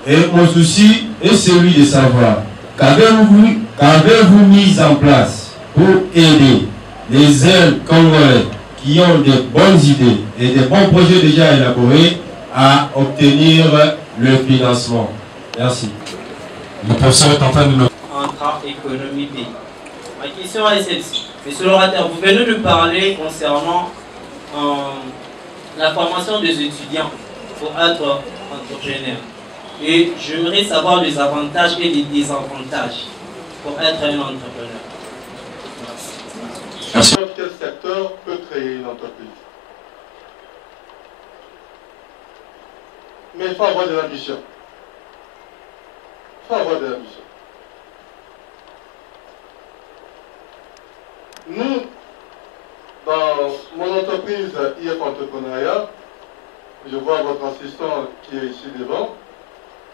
Et mon souci est celui de savoir qu'avez-vous mis en place pour aider les jeunes Congolais qui ont de bonnes idées et de bons projets déjà élaborés à obtenir le financement. Merci. Le professeur est en train de nous... Entre économie pays. Ma question est celle-ci. Monsieur l'orateur, vous venez de parler concernant la formation des étudiants pour être entrepreneur. Et j'aimerais savoir les avantages et les désavantages pour être un entrepreneur. Merci. Quel secteur peut créer une entreprise? Mais il faut avoir de l'ambition. Il faut avoir de l'ambition. Nous, dans mon entreprise IF Entrepreneuriat, je vois votre assistant qui est ici devant,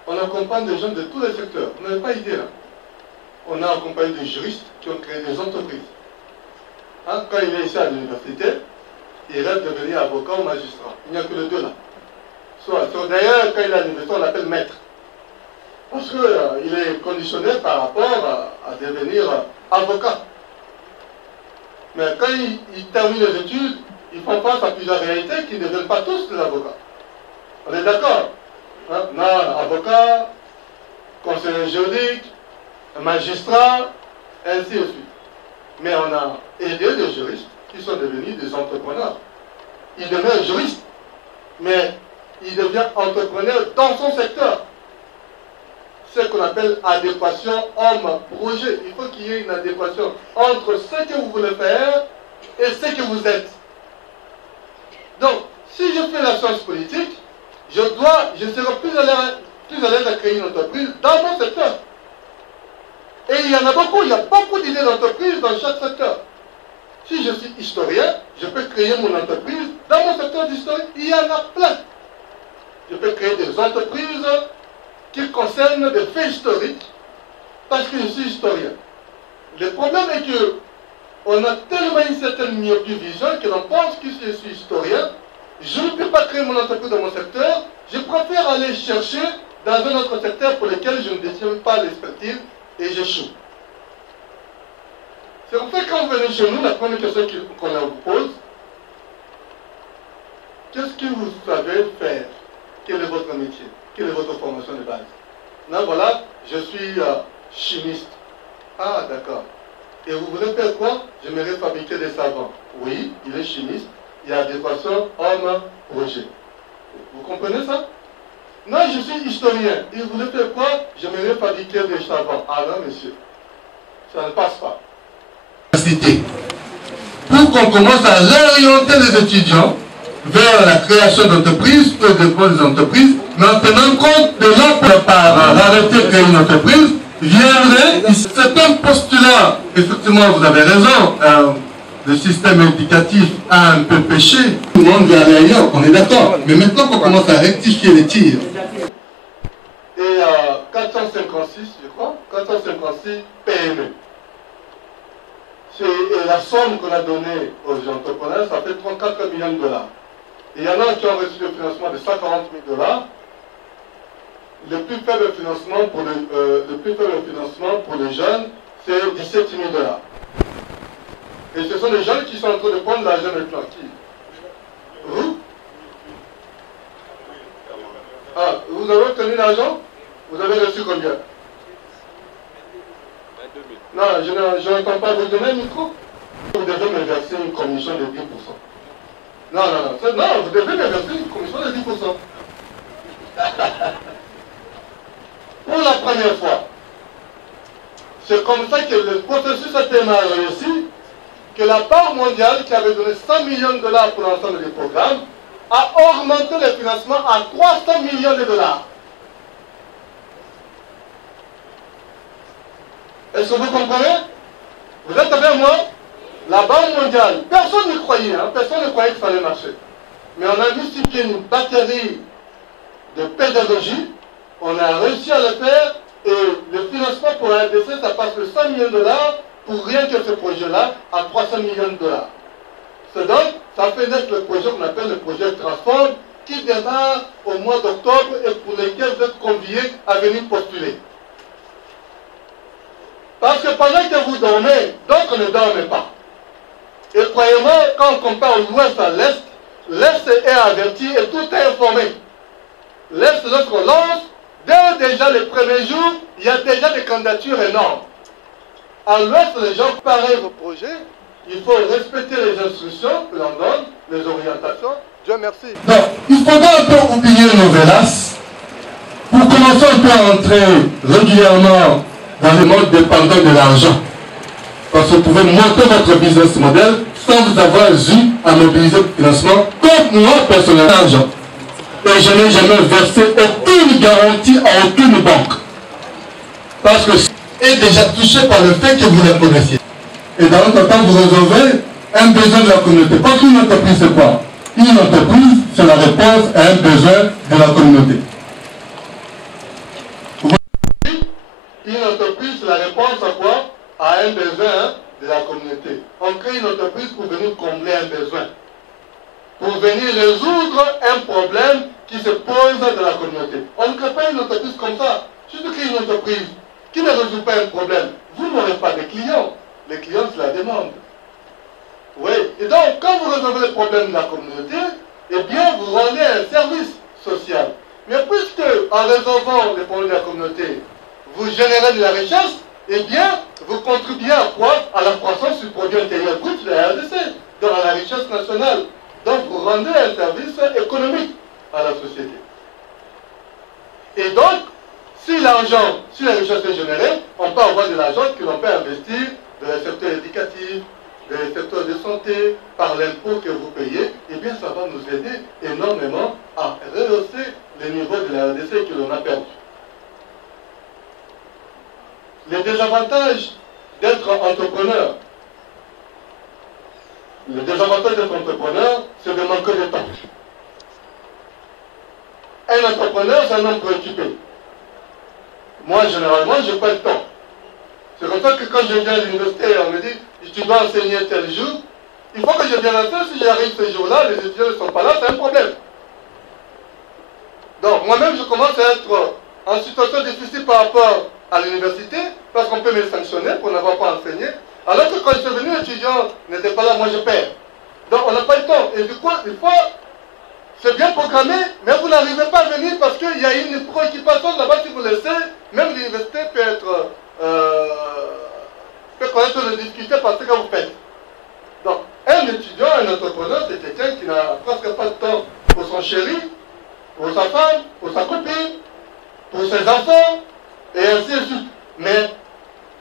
on accompagne des jeunes de tous les secteurs. Vous n'avez pas idée là. On a accompagné des juristes qui ont créé des entreprises. Hein, quand il est ici à l'université, il rêve de devenir avocat ou magistrat. Il n'y a que les deux là. D'ailleurs, quand il est à l'université, on l'appelle maître. Parce qu'il est conditionné par rapport à devenir avocat. Mais quand il termine les études, il font face à plusieurs réalités qui ne deviennent pas tous des avocats. On est d'accord? Hein? Non, avocat, conseiller juridique, un magistrat, ainsi de suite. Mais on a aidé des juristes qui sont devenus des entrepreneurs. Il devient juriste, mais il devient entrepreneur dans son secteur. C'est ce qu'on appelle adéquation homme-projet. Il faut qu'il y ait une adéquation entre ce que vous voulez faire et ce que vous êtes. Donc, si je fais la science politique, je serai plus à l'aise à créer une entreprise dans mon secteur. Et il y en a beaucoup, il y a beaucoup d'idées d'entreprise dans chaque secteur. Si je suis historien, je peux créer mon entreprise dans mon secteur d'histoire. Il y en a plein. Je peux créer des entreprises qui concernent des faits historiques parce que je suis historien. Le problème est que on a tellement une certaine myopie vision que l'on pense que si je suis historien, je ne peux pas créer mon entreprise dans mon secteur. Je préfère aller chercher dans un autre secteur pour lequel je ne détiens pas l'expertise et j'échoue. C'est pour ça que quand vous venez chez nous, la première question qu'on vous pose, qu'est-ce que vous savez faire? Quel est votre métier? Quelle est votre formation de base? Non, voilà, je suis chimiste. Ah, d'accord. Et vous voulez faire quoi? J'aimerais fabriquer des savons. Oui, il est chimiste. Il y a adéquation homme-projet. Vous comprenez ça? Non, je suis historien. Et vous voulez faire quoi? J'aimerais fabriquer des savons. Ah non, monsieur. Ça ne passe pas. Pour qu'on commence à réorienter les étudiants vers la création d'entreprises, le développement des entreprises, mais en tenant compte de là par l'arrêté de créer une entreprise, viendrait, c'est un postulat, effectivement vous avez raison, le système éducatif a un peu péché, tout le monde veut aller ailleurs, on est d'accord, mais maintenant qu'on commence à rectifier les tirs. Et 456, je crois, 456 PME. C'est la somme qu'on a donnée aux entrepreneurs, ça fait 34 millions de dollars. Il y en a qui ont reçu le financement de 140 000 dollars. Le plus faible financement pour les jeunes, c'est 17 000 dollars. Et ce sont les jeunes qui sont en train de prendre l'argent maintenant. Qui? Vous? Ah, vous avez obtenu l'argent? Vous avez reçu combien? Non, je n'entends pas. Vous donnez le micro? Vous devez me verser une commission de 10%. Non, vous devez me verser une commission de 10%. Pour la première fois. C'est comme ça que le processus a tellement réussi que la Banque mondiale, qui avait donné 100 millions de dollars pour l'ensemble des programmes, a augmenté le financement à 300 millions de dollars. Est-ce que vous comprenez? Vous êtes avec moi? La Banque mondiale, personne n'y croyait, hein? Personne ne croyait que ça allait marcher. Mais on a multiplié une batterie de pédagogie, on a réussi à le faire, et le financement pour la RDC, ça passe de 100 millions de dollars pour rien que ce projet-là à 300 millions de dollars. C'est donc, ça fait naître le projet qu'on appelle le projet Transform, qui démarre au mois d'octobre et pour lequel vous êtes conviés à venir postuler. Parce que pendant que vous dormez, donc on ne dormait pas. Et croyez-moi, quand on compare l'Ouest à l'Est, l'Est est averti et tout est informé. L'Est, lorsqu'on lance, dès déjà les premiers jours, il y a déjà des candidatures énormes. À l'Ouest, les gens préparent vos projets, il faut respecter les instructions que l'on donne, les orientations. Dieu merci. Donc, il faudra un peu oublier nos vélas pour commencer un peu à entrer régulièrement dans le monde dépendant de l'argent. Parce que vous pouvez monter votre business model sans vous avoir eu à mobiliser le financement, comme moi personnellement. Et je n'ai jamais versé aucune garantie à aucune banque. Parce que est déjà touché par le fait que vous les connaissiez. Et dans notre temps, vous résolvez un besoin de la communauté. Parce qu'une entreprise, c'est quoi? Une entreprise, c'est la réponse à un besoin de la communauté. Une entreprise, c'est la réponse à quoi? À un besoin de la communauté. On crée une entreprise pour venir combler un besoin. Pour venir résoudre un problème qui se pose dans la communauté. On ne crée pas une entreprise comme ça. Si tu crées une entreprise qui ne résout pas un problème, vous n'aurez pas de clients. Les clients, c'est la demande. Oui. Et donc, quand vous résolvez le problème de la communauté, eh bien, vous rendez un service social. Mais puisque, en résolvant les problèmes de la communauté, vous générez de la richesse, eh bien, vous contribuez à quoi? À la croissance du produit intérieur brut de la RDC, donc à la richesse nationale. Donc vous rendez un service économique à la société. Et donc, si l'argent, si la richesse est générée, on peut avoir de l'argent que l'on peut investir dans le secteur éducatif, dans le secteur de santé, par l'impôt que vous payez, eh bien ça va nous aider énormément à rehausser le niveau de la RDC que l'on a perdu. Les désavantages d'être entrepreneur. Le désavantage d'être entrepreneur, c'est de manquer de temps. Un entrepreneur, c'est un homme préoccupé. Moi, généralement, je n'ai pas le temps. C'est comme ça que quand je viens à l'université, on me dit, tu dois enseigner tel jour. Il faut que je vienne enseigner. Si j'arrive ce jour-là, les étudiants ne sont pas là, c'est un problème. Donc, moi-même, je commence à être en situation difficile par rapport à l'université, parce qu'on peut me sanctionner pour n'avoir pas enseigné. Alors que quand je suis venu, l'étudiant n'était pas là, moi je perds. Donc, on n'a pas le temps. Et du coup, il faut... C'est bien programmé, mais vous n'arrivez pas à venir parce qu'il y a une préoccupation là-bas. Si vous laissez, même l'université peut être... peut connaître les difficultés parce que vous faites. Donc, un étudiant, un entrepreneur, c'est quelqu'un qui n'a presque pas de temps pour son chéri, pour sa femme, pour sa copine, pour ses enfants, et ainsi de suite. Mais,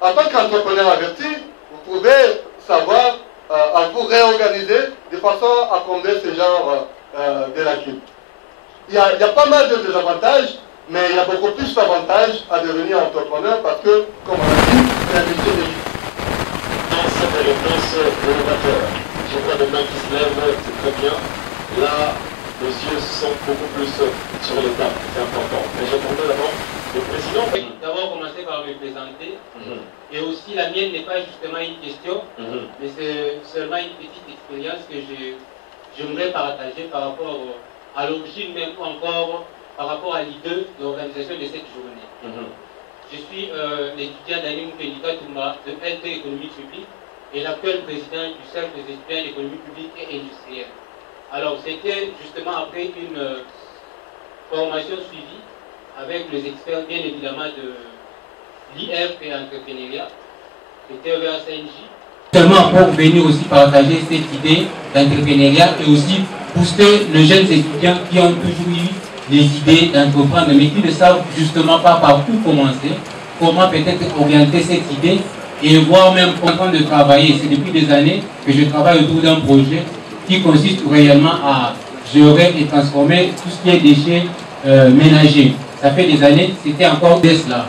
en tant qu'entrepreneur averti, vous pouvez savoir à vous réorganiser de façon à combler ce genre de lacunes. Il y a pas mal de désavantages, mais il y a beaucoup plus d'avantages à devenir entrepreneur parce que, comme on a dit, c'est un métier de vie. Dans cette réponse novateur, je vois des mains qui se lèvent, c'est très bien. Là, les yeux sont beaucoup plus sur les tables, c'est important. Mais j'attendais d'abord le président. D'abord commencer par me présenter. Et aussi, la mienne n'est pas justement une question, mais c'est seulement une petite expérience que j'aimerais partager par rapport à l'origine, même encore par rapport à l'idée d'organisation de cette journée. Je suis l'étudiant Dani Moukenika Toumba de LT Économie Publique et l'actuel président du Cercle des étudiants d'économie publique et industrielle. Alors, c'était justement après une formation suivie avec les experts, bien évidemment, de l'IF et entrepreneuriat, qui était vers CNJ. Seulement pour venir aussi partager cette idée d'entrepreneuriat et aussi booster les jeunes étudiants qui ont toujours eu des idées d'entreprendre, mais qui ne savent justement pas par où commencer, comment peut-être orienter cette idée et voire même en train de travailler. C'est depuis des années que je travaille autour d'un projet qui consiste réellement à gérer et transformer tout ce qui est déchets ménagers. Ça fait des années, c'était encore cela.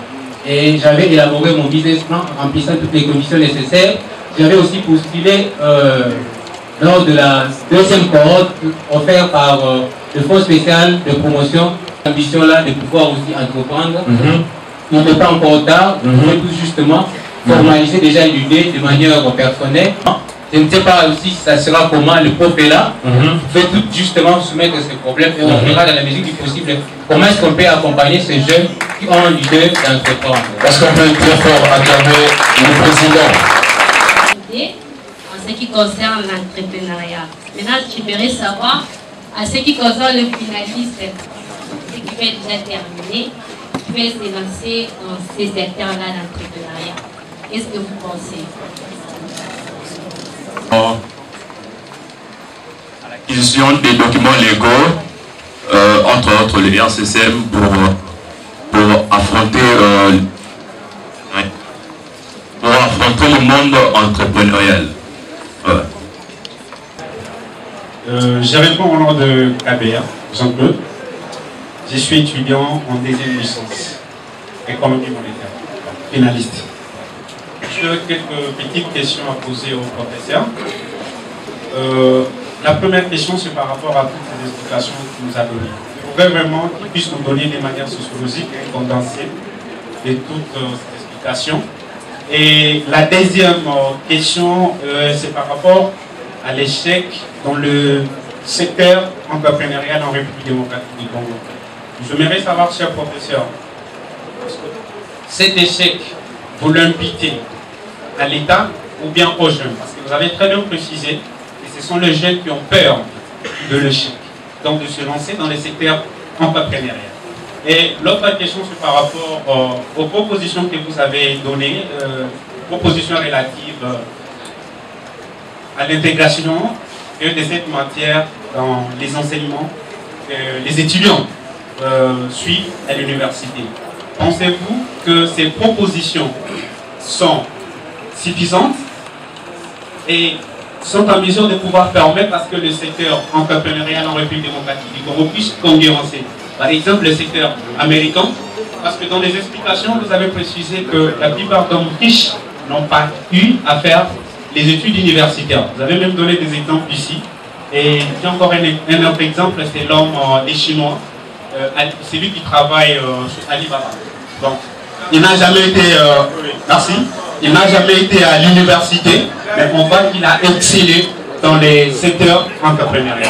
Et j'avais élaboré mon business plan en remplissant toutes les conditions nécessaires. J'avais aussi postulé lors de la deuxième cohorte offerte par le Fonds spécial de promotion. L'ambition là de pouvoir aussi entreprendre. Il n'est pas encore tard, je vais tout justement formaliser déjà une idée de manière personnelle. Je ne sais pas aussi si ça sera comment le prof est là. Je vais tout justement soumettre ce problème et on verra dans la mesure du possible comment est-ce qu'on peut accompagner ces jeunes qui ont l'idée d'entreprendre. Parce qu'on peut très fort acclamer le président. En ce qui concerne l'entrepreneuriat. Maintenant, j'aimerais savoir, à ce qui concerne le finaliste, ce qui fait déjà terminer, qui peut se lancer dans ces secteurs-là d'entrepreneuriat. Qu'est-ce que vous pensez? À l'acquisition des documents légaux, entre autres le RCCM, pour affronter le monde entrepreneurial. Je réponds au nom de KBA, Jean-Claude. Je suis étudiant en deuxième licence, économie monétaire, finaliste. J'ai quelques petites questions à poser au professeur. La première question, c'est par rapport à toutes ces explications qu'il nous a données. Il faudrait vraiment qu'il puisse nous donner de manière sociologique et condensée de toutes ces explications. Et la deuxième question, c'est par rapport à l'échec dans le secteur entrepreneurial en République démocratique du Congo. J'aimerais savoir, cher professeur, cet échec, vous l'imputez à l'État ou bien aux jeunes? Parce que vous avez très bien précisé que ce sont les jeunes qui ont peur de l'échec, donc de se lancer dans le secteur entrepreneurial. Et l'autre question, c'est par rapport aux propositions que vous avez données, propositions relatives à l'intégration de cette matière dans les enseignements que les étudiants suivent à l'université. Pensez-vous que ces propositions sont suffisantes et sont en mesure de pouvoir permettre à ce que le secteur entrepreneurial en République démocratique du Congo puisse concurrencer, par exemple, le secteur américain? Parce que dans les explications, vous avez précisé que la plupart d'hommes riches n'ont pas eu à faire les études universitaires. Vous avez même donné des exemples ici. Et j'ai encore un autre exemple, c'est l'homme des Chinois, c'est lui qui travaille sur Alibaba. Donc, il n'a jamais été, merci, il n'a jamais été à l'université, mais on voit qu'il a excellé dans les secteurs entrepreneuriaux.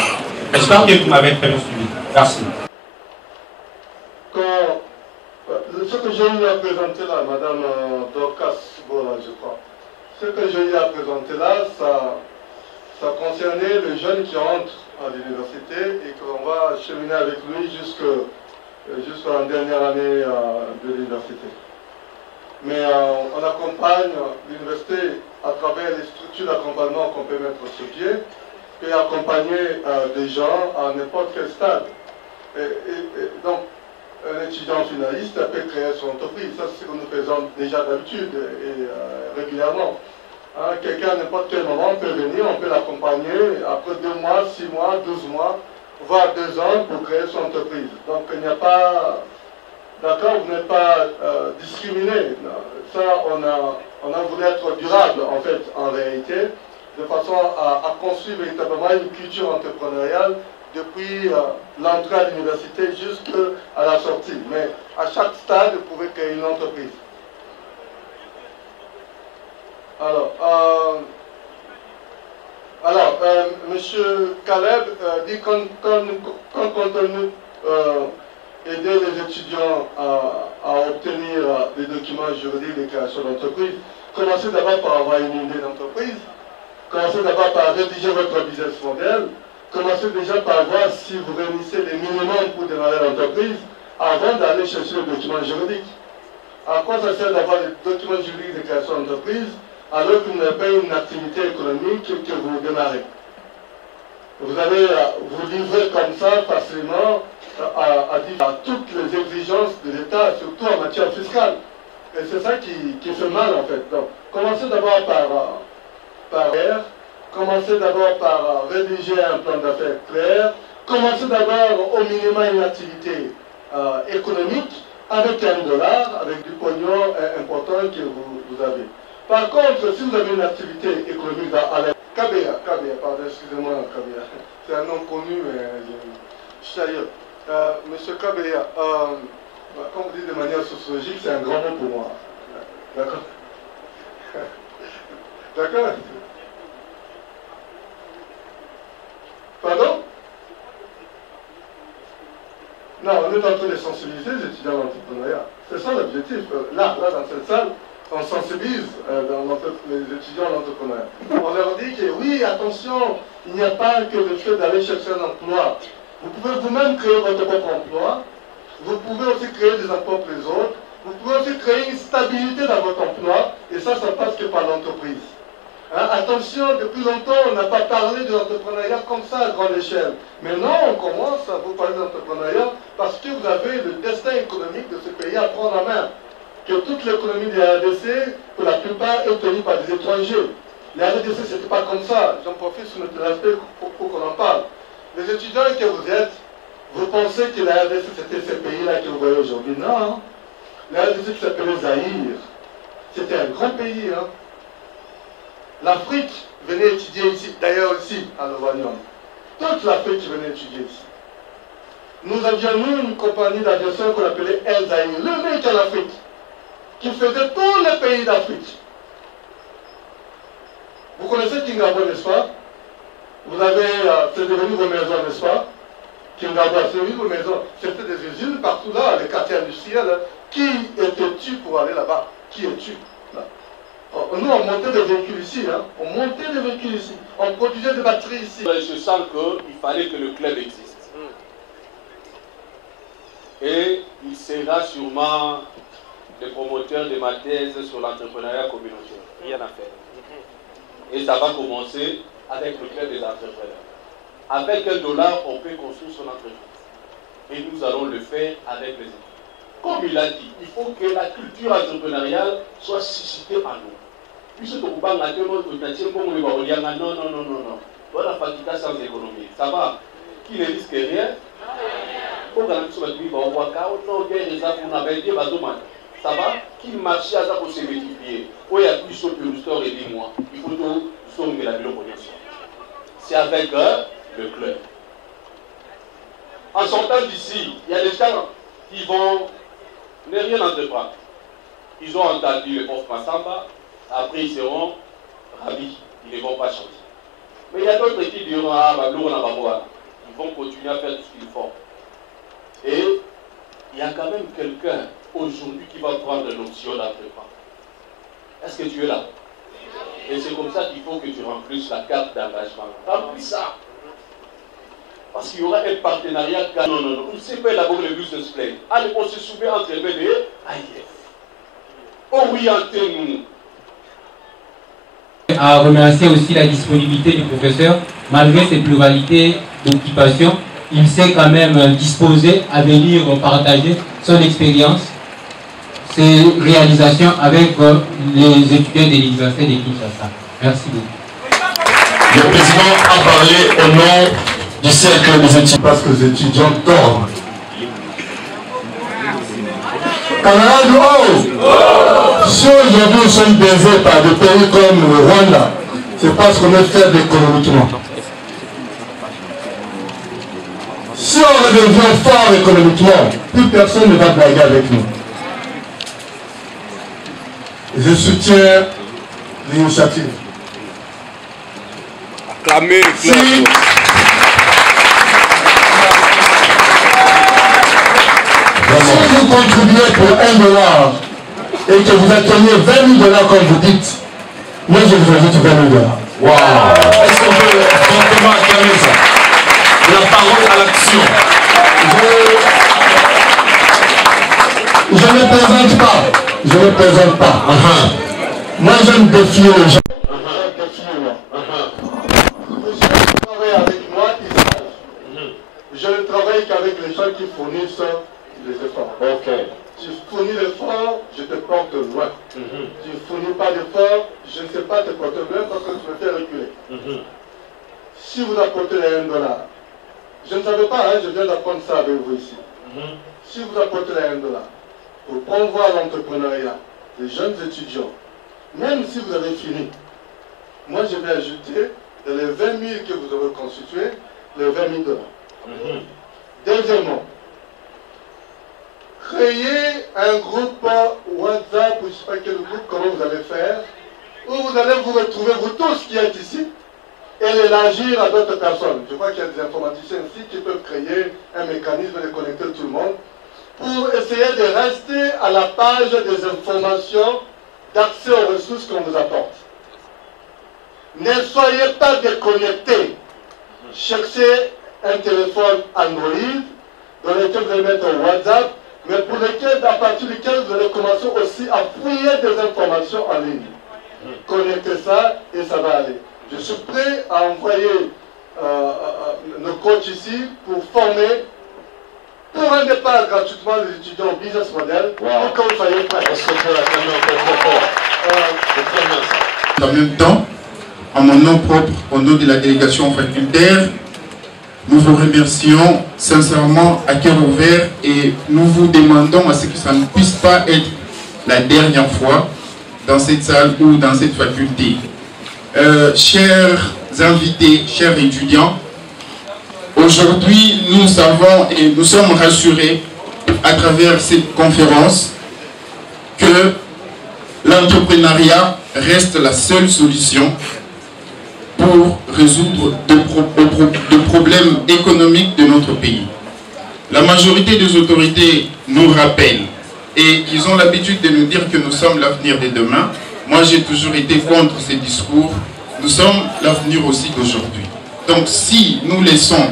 J'espère que vous m'avez très bien suivi. Merci. Ce que j'ai eu à présenter là, Madame Dorcas Bola, je crois, ce que j'ai eu à présenter là, ça concernait le jeune qui entre à l'université et qu'on va cheminer avec lui jusqu'à la dernière année de l'université. Mais on accompagne l'université à travers les structures d'accompagnement qu'on peut mettre sur pied et accompagner des gens à n'importe quel stade. Donc, un étudiant finaliste peut créer son entreprise. Ça, c'est ce que nous faisons déjà d'habitude et régulièrement. Hein, quelqu'un à n'importe quel moment peut venir, on peut l'accompagner après 2 mois, 6 mois, 12 mois, voire 2 ans pour créer son entreprise. Donc, il n'y a pas... D'accord, vous n'êtes pas discriminé. Ça, on a voulu être durable, en fait, en réalité, de façon à construire véritablement une culture entrepreneuriale depuis l'entrée à l'université jusqu'à la sortie. Mais à chaque stade, vous pouvez créer une entreprise. Alors, M. Caleb dit qu'on compte aider les étudiants à obtenir des documents juridiques de création d'entreprise. Commencez d'abord par avoir une idée d'entreprise. Commencez d'abord par rédiger votre business model. Commencez déjà par voir si vous réunissez les minimums pour démarrer l'entreprise avant d'aller chercher les documents juridiques. À quoi ça sert d'avoir les documents juridiques de création d'entreprise alors que vous n'avez pas une activité économique que vous démarrez? Vous allez vous livrer comme ça facilement à toutes les exigences de l'État, surtout en matière fiscale. Et c'est ça qui fait mal en fait. Donc, commencez d'abord commencez d'abord par rédiger un plan d'affaires clair, commencez d'abord au minimum une activité économique avec $1, avec du pognon important que vous avez. Par contre, si vous avez une activité économique à l'aide, Kabea, pardon, excusez-moi, Kabea, c'est un nom connu, mais je suis ailleurs. Monsieur Kabea, comme vous dites de manière sociologique, c'est un grand mot pour moi. D'accord? D'accord? Pardon? Non, on est en train de sensibiliser les étudiants à l'entrepreneuriat. C'est ça l'objectif. Là, dans cette salle, on sensibilise les étudiants à l'entrepreneuriat. On leur dit que oui, attention, il n'y a pas que le fait d'aller chercher un emploi. Vous pouvez vous-même créer votre propre emploi. Vous pouvez aussi créer des emplois pour les autres. Vous pouvez aussi créer une stabilité dans votre emploi. Et ça passe que par l'entreprise. Hein, attention, depuis longtemps, on n'a pas parlé de l'entrepreneuriat comme ça à grande échelle. Maintenant, on commence à vous parler de l'entrepreneuriat parce que vous avez le destin économique de ce pays à prendre en main. Que toute l'économie de la RDC, pour la plupart, est tenue par des étrangers. La RDC, ce n'était pas comme ça. J'en profite sur notre aspect pour qu'on en parle. Les étudiants que vous êtes, vous pensez que la RDC, c'était ce pays-là que vous voyez aujourd'hui. Non. La RDC qui s'appelait Zaïre, c'était un grand pays. Hein. L'Afrique venait étudier ici, d'ailleurs ici, à Lovanium. Toute l'Afrique venait étudier ici. Nous avions, nous, une compagnie d'aviation qu'on appelait El Zaïre, le mec en Afrique, qui faisait tous les pays d'Afrique. Vous connaissez Kingabo, n'est-ce pas? Vous avez, c'est devenu vos maisons, n'est-ce pas? Kingabo, c'est devenu vos maisons. C'était des usines partout là, les quartiers industriels. Hein. Qui étais-tu pour aller là-bas? Qui es-tu? Nous, on montait des véhicules ici, hein. On montait des véhicules ici. On produisait des batteries ici. Je sens qu'il fallait que le club existe. Et il sera sûrement le promoteur de ma thèse sur l'entrepreneuriat communautaire. Rien à faire. Et ça va commencer avec le club des entrepreneurs. Avec $1, on peut construire son entreprise. Et nous allons le faire avec les équipes. Comme il a dit, il faut que la culture entrepreneuriale soit suscitée en nous. Puisque non, non. Voilà, Fatika sans économie. Ça va? Qui ne risque rien? Ça va? Qui marche à ça pour se multiplier? Il y a plus de restaurer et dis-moi. Il faut tout sauver la biologie. C'est avec le club. En sortant d'ici, il y a des gens qui vont ne rien entreprendre. Ils ont entendu le prof Massamba, après ils seront ravis, ils ne vont pas changer. Mais il y a d'autres qui diront, ils vont continuer à faire tout ce qu'ils font. Et il y a quand même quelqu'un aujourd'hui qui va prendre l'option d'entreprendre. Est-ce que tu es là? Et c'est comme ça qu'il faut que tu remplisses la carte d'engagement. Remplis ça. Parce qu'il y aura un partenariat. Non. On ne sait pas élaborer le business plan. Allez, on se souvient entre les bébés. Orientez-nous. À remercier aussi la disponibilité du professeur. Malgré cette pluralité d'occupation, il s'est quand même disposé à venir partager son expérience, ses réalisations avec les étudiants de l'université de Kinshasa. Merci beaucoup. Le président a parlé au nom du cercle des étudiants. Parce que les étudiants dorment. Camarades, si aujourd'hui nous sommes baisés par des pays comme le Rwanda, c'est parce qu'on est faible économiquement. Si on redevient fort économiquement, plus personne ne va blaguer avec nous. Je soutiens l'initiative. Acclamez, si vous contribuez pour $1 et que vous atteignez $20 000 comme vous dites, moi je vous ajoute $20 000. Wow. Est-ce qu'on peut fortement acclamer ça? La parole à l'action. Je ne présente pas. Je ne présente pas. Moi j'aime défier les gens. Je ne travaille qu'avec les gens qui fournissent les efforts. Ok. Tu fournis l'effort, je te porte loin. Tu ne fournis pas l'effort, je ne sais pas te porter loin parce que tu me fais reculer. Si vous apportez les $1, je ne savais pas, je viens d'apprendre ça avec vous ici. Si vous apportez les $1 pour promouvoir l'entrepreneuriat, les jeunes étudiants, même si vous avez fini, moi je vais ajouter les 20 000 que vous aurez constitués, les $20 000. Deuxièmement, créez un groupe WhatsApp, ou je ne sais pas quel groupe, comment vous allez faire, où vous allez vous retrouver, vous tous qui êtes ici, et l'élargir à d'autres personnes. Je crois qu'il y a des informaticiens ici qui peuvent créer un mécanisme de connecter tout le monde pour essayer de rester à la page des informations d'accès aux ressources qu'on vous apporte. Ne soyez pas déconnectés. Cherchez un téléphone Android dans lequel vous allez mettre un WhatsApp, mais pour lequel, à partir duquel vous allez commencer aussi à fouiller des informations en ligne. Connectez ça et ça va aller. Je suis prêt à envoyer nos coachs ici pour former, pour un départ gratuitement les étudiants au business model, pour que vous soyez prêts. En même temps, en mon nom propre, au nom de la délégation facultaire, nous vous remercions sincèrement à cœur ouvert et nous vous demandons à ce que ça ne puisse pas être la dernière fois dans cette salle ou dans cette faculté. Chers invités, chers étudiants, aujourd'hui nous savons et nous sommes rassurés à travers cette conférence que l'entrepreneuriat reste la seule solution pour résoudre de problèmes économiques de notre pays. La majorité des autorités nous rappellent et ils ont l'habitude de nous dire que nous sommes l'avenir de demain. Moi, j'ai toujours été contre ces discours. Nous sommes l'avenir aussi d'aujourd'hui. Donc, si nous laissons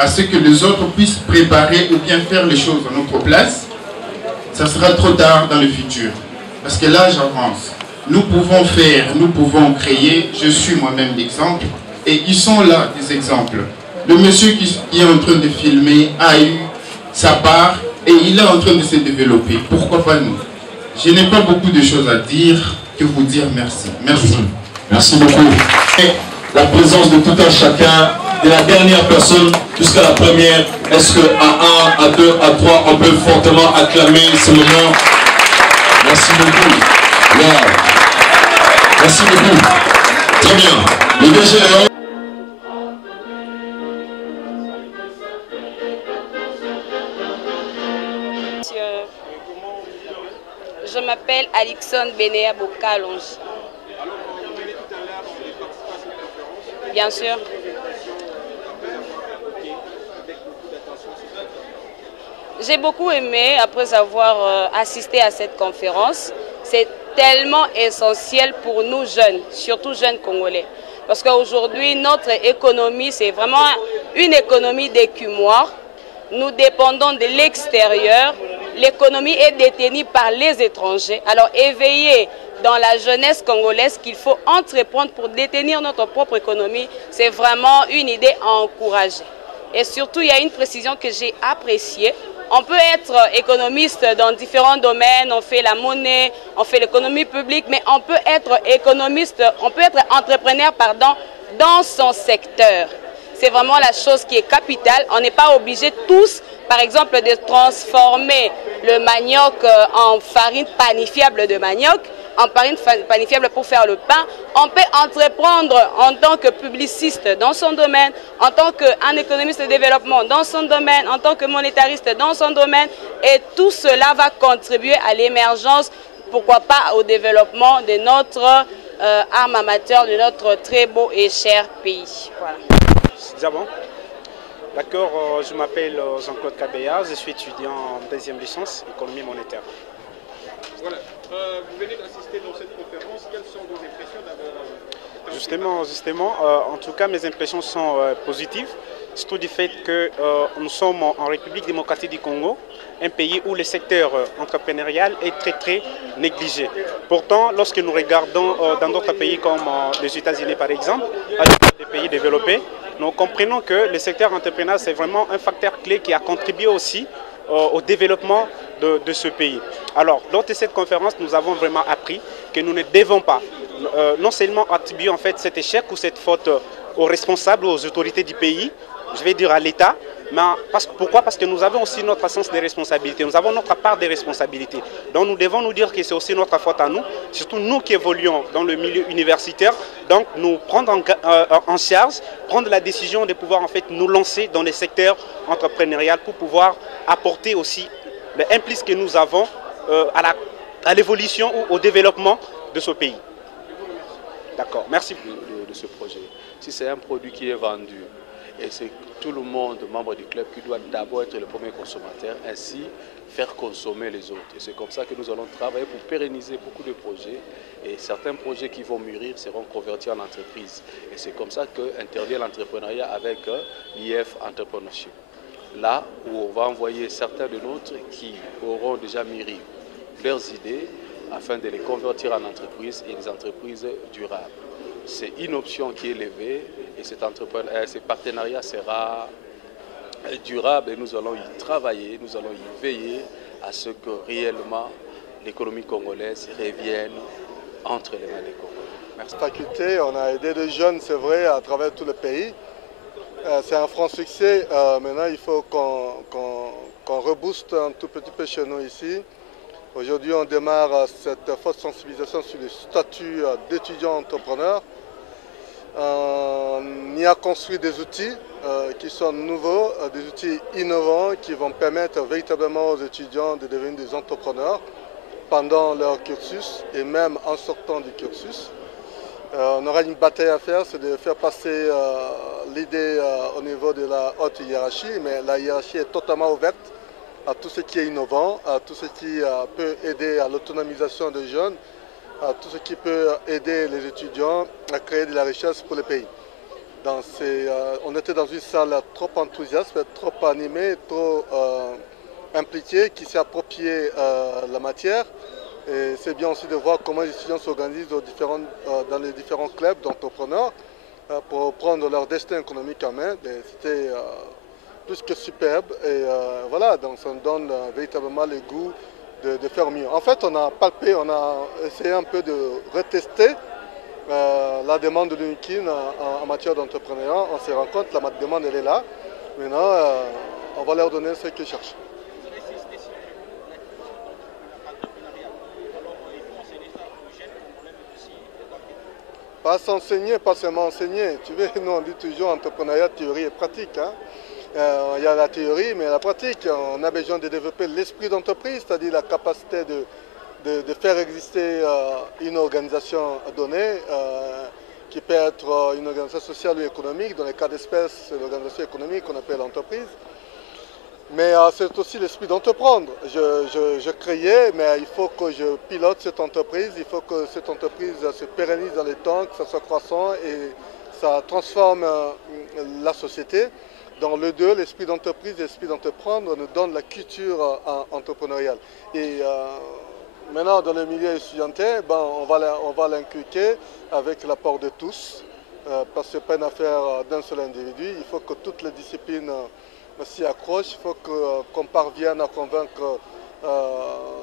à ce que les autres puissent préparer ou bien faire les choses à notre place, ça sera trop tard dans le futur. Parce que l'âge avance. Nous pouvons faire, nous pouvons créer. Je suis moi-même l'exemple. Et ils sont là, des exemples. Le monsieur qui est en train de filmer a eu sa part et il est en train de se développer. Pourquoi pas nous? Je n'ai pas beaucoup de choses à dire que vous dire merci. Merci. Merci beaucoup. Et la présence de tout un chacun, de la dernière personne jusqu'à la première, est-ce que à 1, à 2, à 3, on peut fortement acclamer ce moment? Merci beaucoup. Wow. Merci beaucoup. Très bien. Le DG. Je m'appelle Alixon Benea Bokalonge. Bien sûr. J'ai beaucoup aimé après avoir assisté à cette conférence. C'est tellement essentiel pour nous jeunes, surtout jeunes Congolais. Parce qu'aujourd'hui, notre économie, c'est vraiment une économie d'écumoire. Nous dépendons de l'extérieur. L'économie est détenue par les étrangers. Alors éveiller dans la jeunesse congolaise qu'il faut entreprendre pour détenir notre propre économie, c'est vraiment une idée à encourager. Et surtout, il y a une précision que j'ai appréciée. On peut être économiste dans différents domaines, on fait la monnaie, on fait l'économie publique, mais on peut être économiste, on peut être entrepreneur, dans son secteur. C'est vraiment la chose qui est capitale. On n'est pas obligé tous, par exemple, de transformer le manioc en farine panifiable de manioc, en farine panifiable pour faire le pain. On peut entreprendre en tant que publiciste dans son domaine, en tant qu'un économiste de développement dans son domaine, en tant que monétariste dans son domaine. Et tout cela va contribuer à l'émergence, pourquoi pas au développement de notre âme amateur, de notre très beau et cher pays. Voilà. Bon. D'accord, je m'appelle Jean-Claude Kabeya, je suis étudiant en 2e licence, économie monétaire. Voilà, vous venez d'assister dans cette conférence, quelles sont vos impressions d'abord? Justement, en tout cas mes impressions sont positives, surtout du fait que nous sommes en République démocratique du Congo, un pays où le secteur entrepreneurial est très négligé. Pourtant, lorsque nous regardons dans d'autres pays comme les États-Unis par exemple, des pays développés, nous comprenons que le secteur entrepreneurial c'est vraiment un facteur clé qui a contribué aussi au développement de ce pays. Alors, lors de cette conférence, nous avons vraiment appris que nous ne devons pas non seulement attribuer en fait cet échec ou cette faute aux responsables, aux autorités du pays, je vais dire à l'État, mais pourquoi? Parce que nous avons aussi notre sens de responsabilité, nous avons notre part de responsabilité. Donc nous devons nous dire que c'est aussi notre faute à nous, surtout nous qui évoluons dans le milieu universitaire, donc nous prendre en charge, prendre la décision de pouvoir en fait nous lancer dans les secteurs entrepreneuriaux pour pouvoir apporter aussi l'implice que nous avons à l'évolution ou au développement de ce pays. D'accord, merci. De ce projet. Si c'est un produit qui est vendu, et c'est tout le monde, membre du club, qui doit d'abord être le premier consommateur, ainsi faire consommer les autres. Et c'est comme ça que nous allons travailler pour pérenniser beaucoup de projets. Et certains projets qui vont mûrir seront convertis en entreprise. Et c'est comme ça qu'intervient l'entrepreneuriat avec l'IF Entrepreneurship. Là où on va envoyer certains de nôtres qui auront déjà mûri leurs idées afin de les convertir en entreprises et des entreprises durables. C'est une option qui est levée et ce partenariat sera durable et nous allons y travailler, nous allons y veiller à ce que réellement l'économie congolaise revienne entre les mains des Congolais. Merci. Faculté, on a aidé des jeunes, c'est vrai, à travers tout le pays. C'est un franc succès. Maintenant, il faut qu'on rebooste un tout petit peu chez nous ici. Aujourd'hui, on démarre cette forte sensibilisation sur le statut d'étudiant entrepreneur. On y a construit des outils qui sont nouveaux, des outils innovants qui vont permettre véritablement aux étudiants de devenir des entrepreneurs pendant leur cursus et même en sortant du cursus. On aura une bataille à faire, c'est de faire passer l'idée au niveau de la haute hiérarchie, mais la hiérarchie est totalement ouverte à tout ce qui est innovant, à tout ce qui peut aider à l'autonomisation des jeunes, à tout ce qui peut aider les étudiants à créer de la richesse pour le pays. on était dans une salle trop enthousiaste, trop animée, trop impliquée, qui s'est appropriée la matière. Et c'est bien aussi de voir comment les étudiants s'organisent dans les différents clubs d'entrepreneurs pour prendre leur destin économique en main. C'était plus que superbe. Et voilà, donc ça nous donne véritablement le goût de faire mieux. En fait, on a palpé, on a essayé un peu de retester la demande de l'UNIKIN en matière d'entrepreneuriat. On s'est rendu compte que la demande, elle est là. Maintenant, on va leur donner ce qu'ils cherchent. Pas s'enseigner, pas seulement enseigner. Tu vois, nous on dit toujours entrepreneuriat, théorie et pratique. Hein. Il y a la théorie, mais la pratique. On a besoin de développer l'esprit d'entreprise, c'est-à-dire la capacité de faire exister une organisation donnée, qui peut être une organisation sociale ou économique. Dans les cas d'espèce, c'est l'organisation économique qu'on appelle l'entreprise. Mais c'est aussi l'esprit d'entreprendre. Je créais, mais il faut que je pilote cette entreprise, il faut que cette entreprise se pérennise dans les temps, que ça soit croissant et ça transforme la société. Dans le deux, l'esprit d'entreprise et l'esprit d'entreprendre nous donne la culture entrepreneuriale. Et maintenant, dans le milieu étudiantin, on va l'inculquer avec l'apport de tous, parce que ce n'est pas une affaire d'un seul individu. Il faut que toutes les disciplines s'y accrochent, il faut qu'on parvienne à convaincre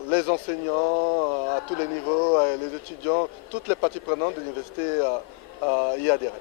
les enseignants à tous les niveaux, les étudiants, toutes les parties prenantes de l'université à y adhérer.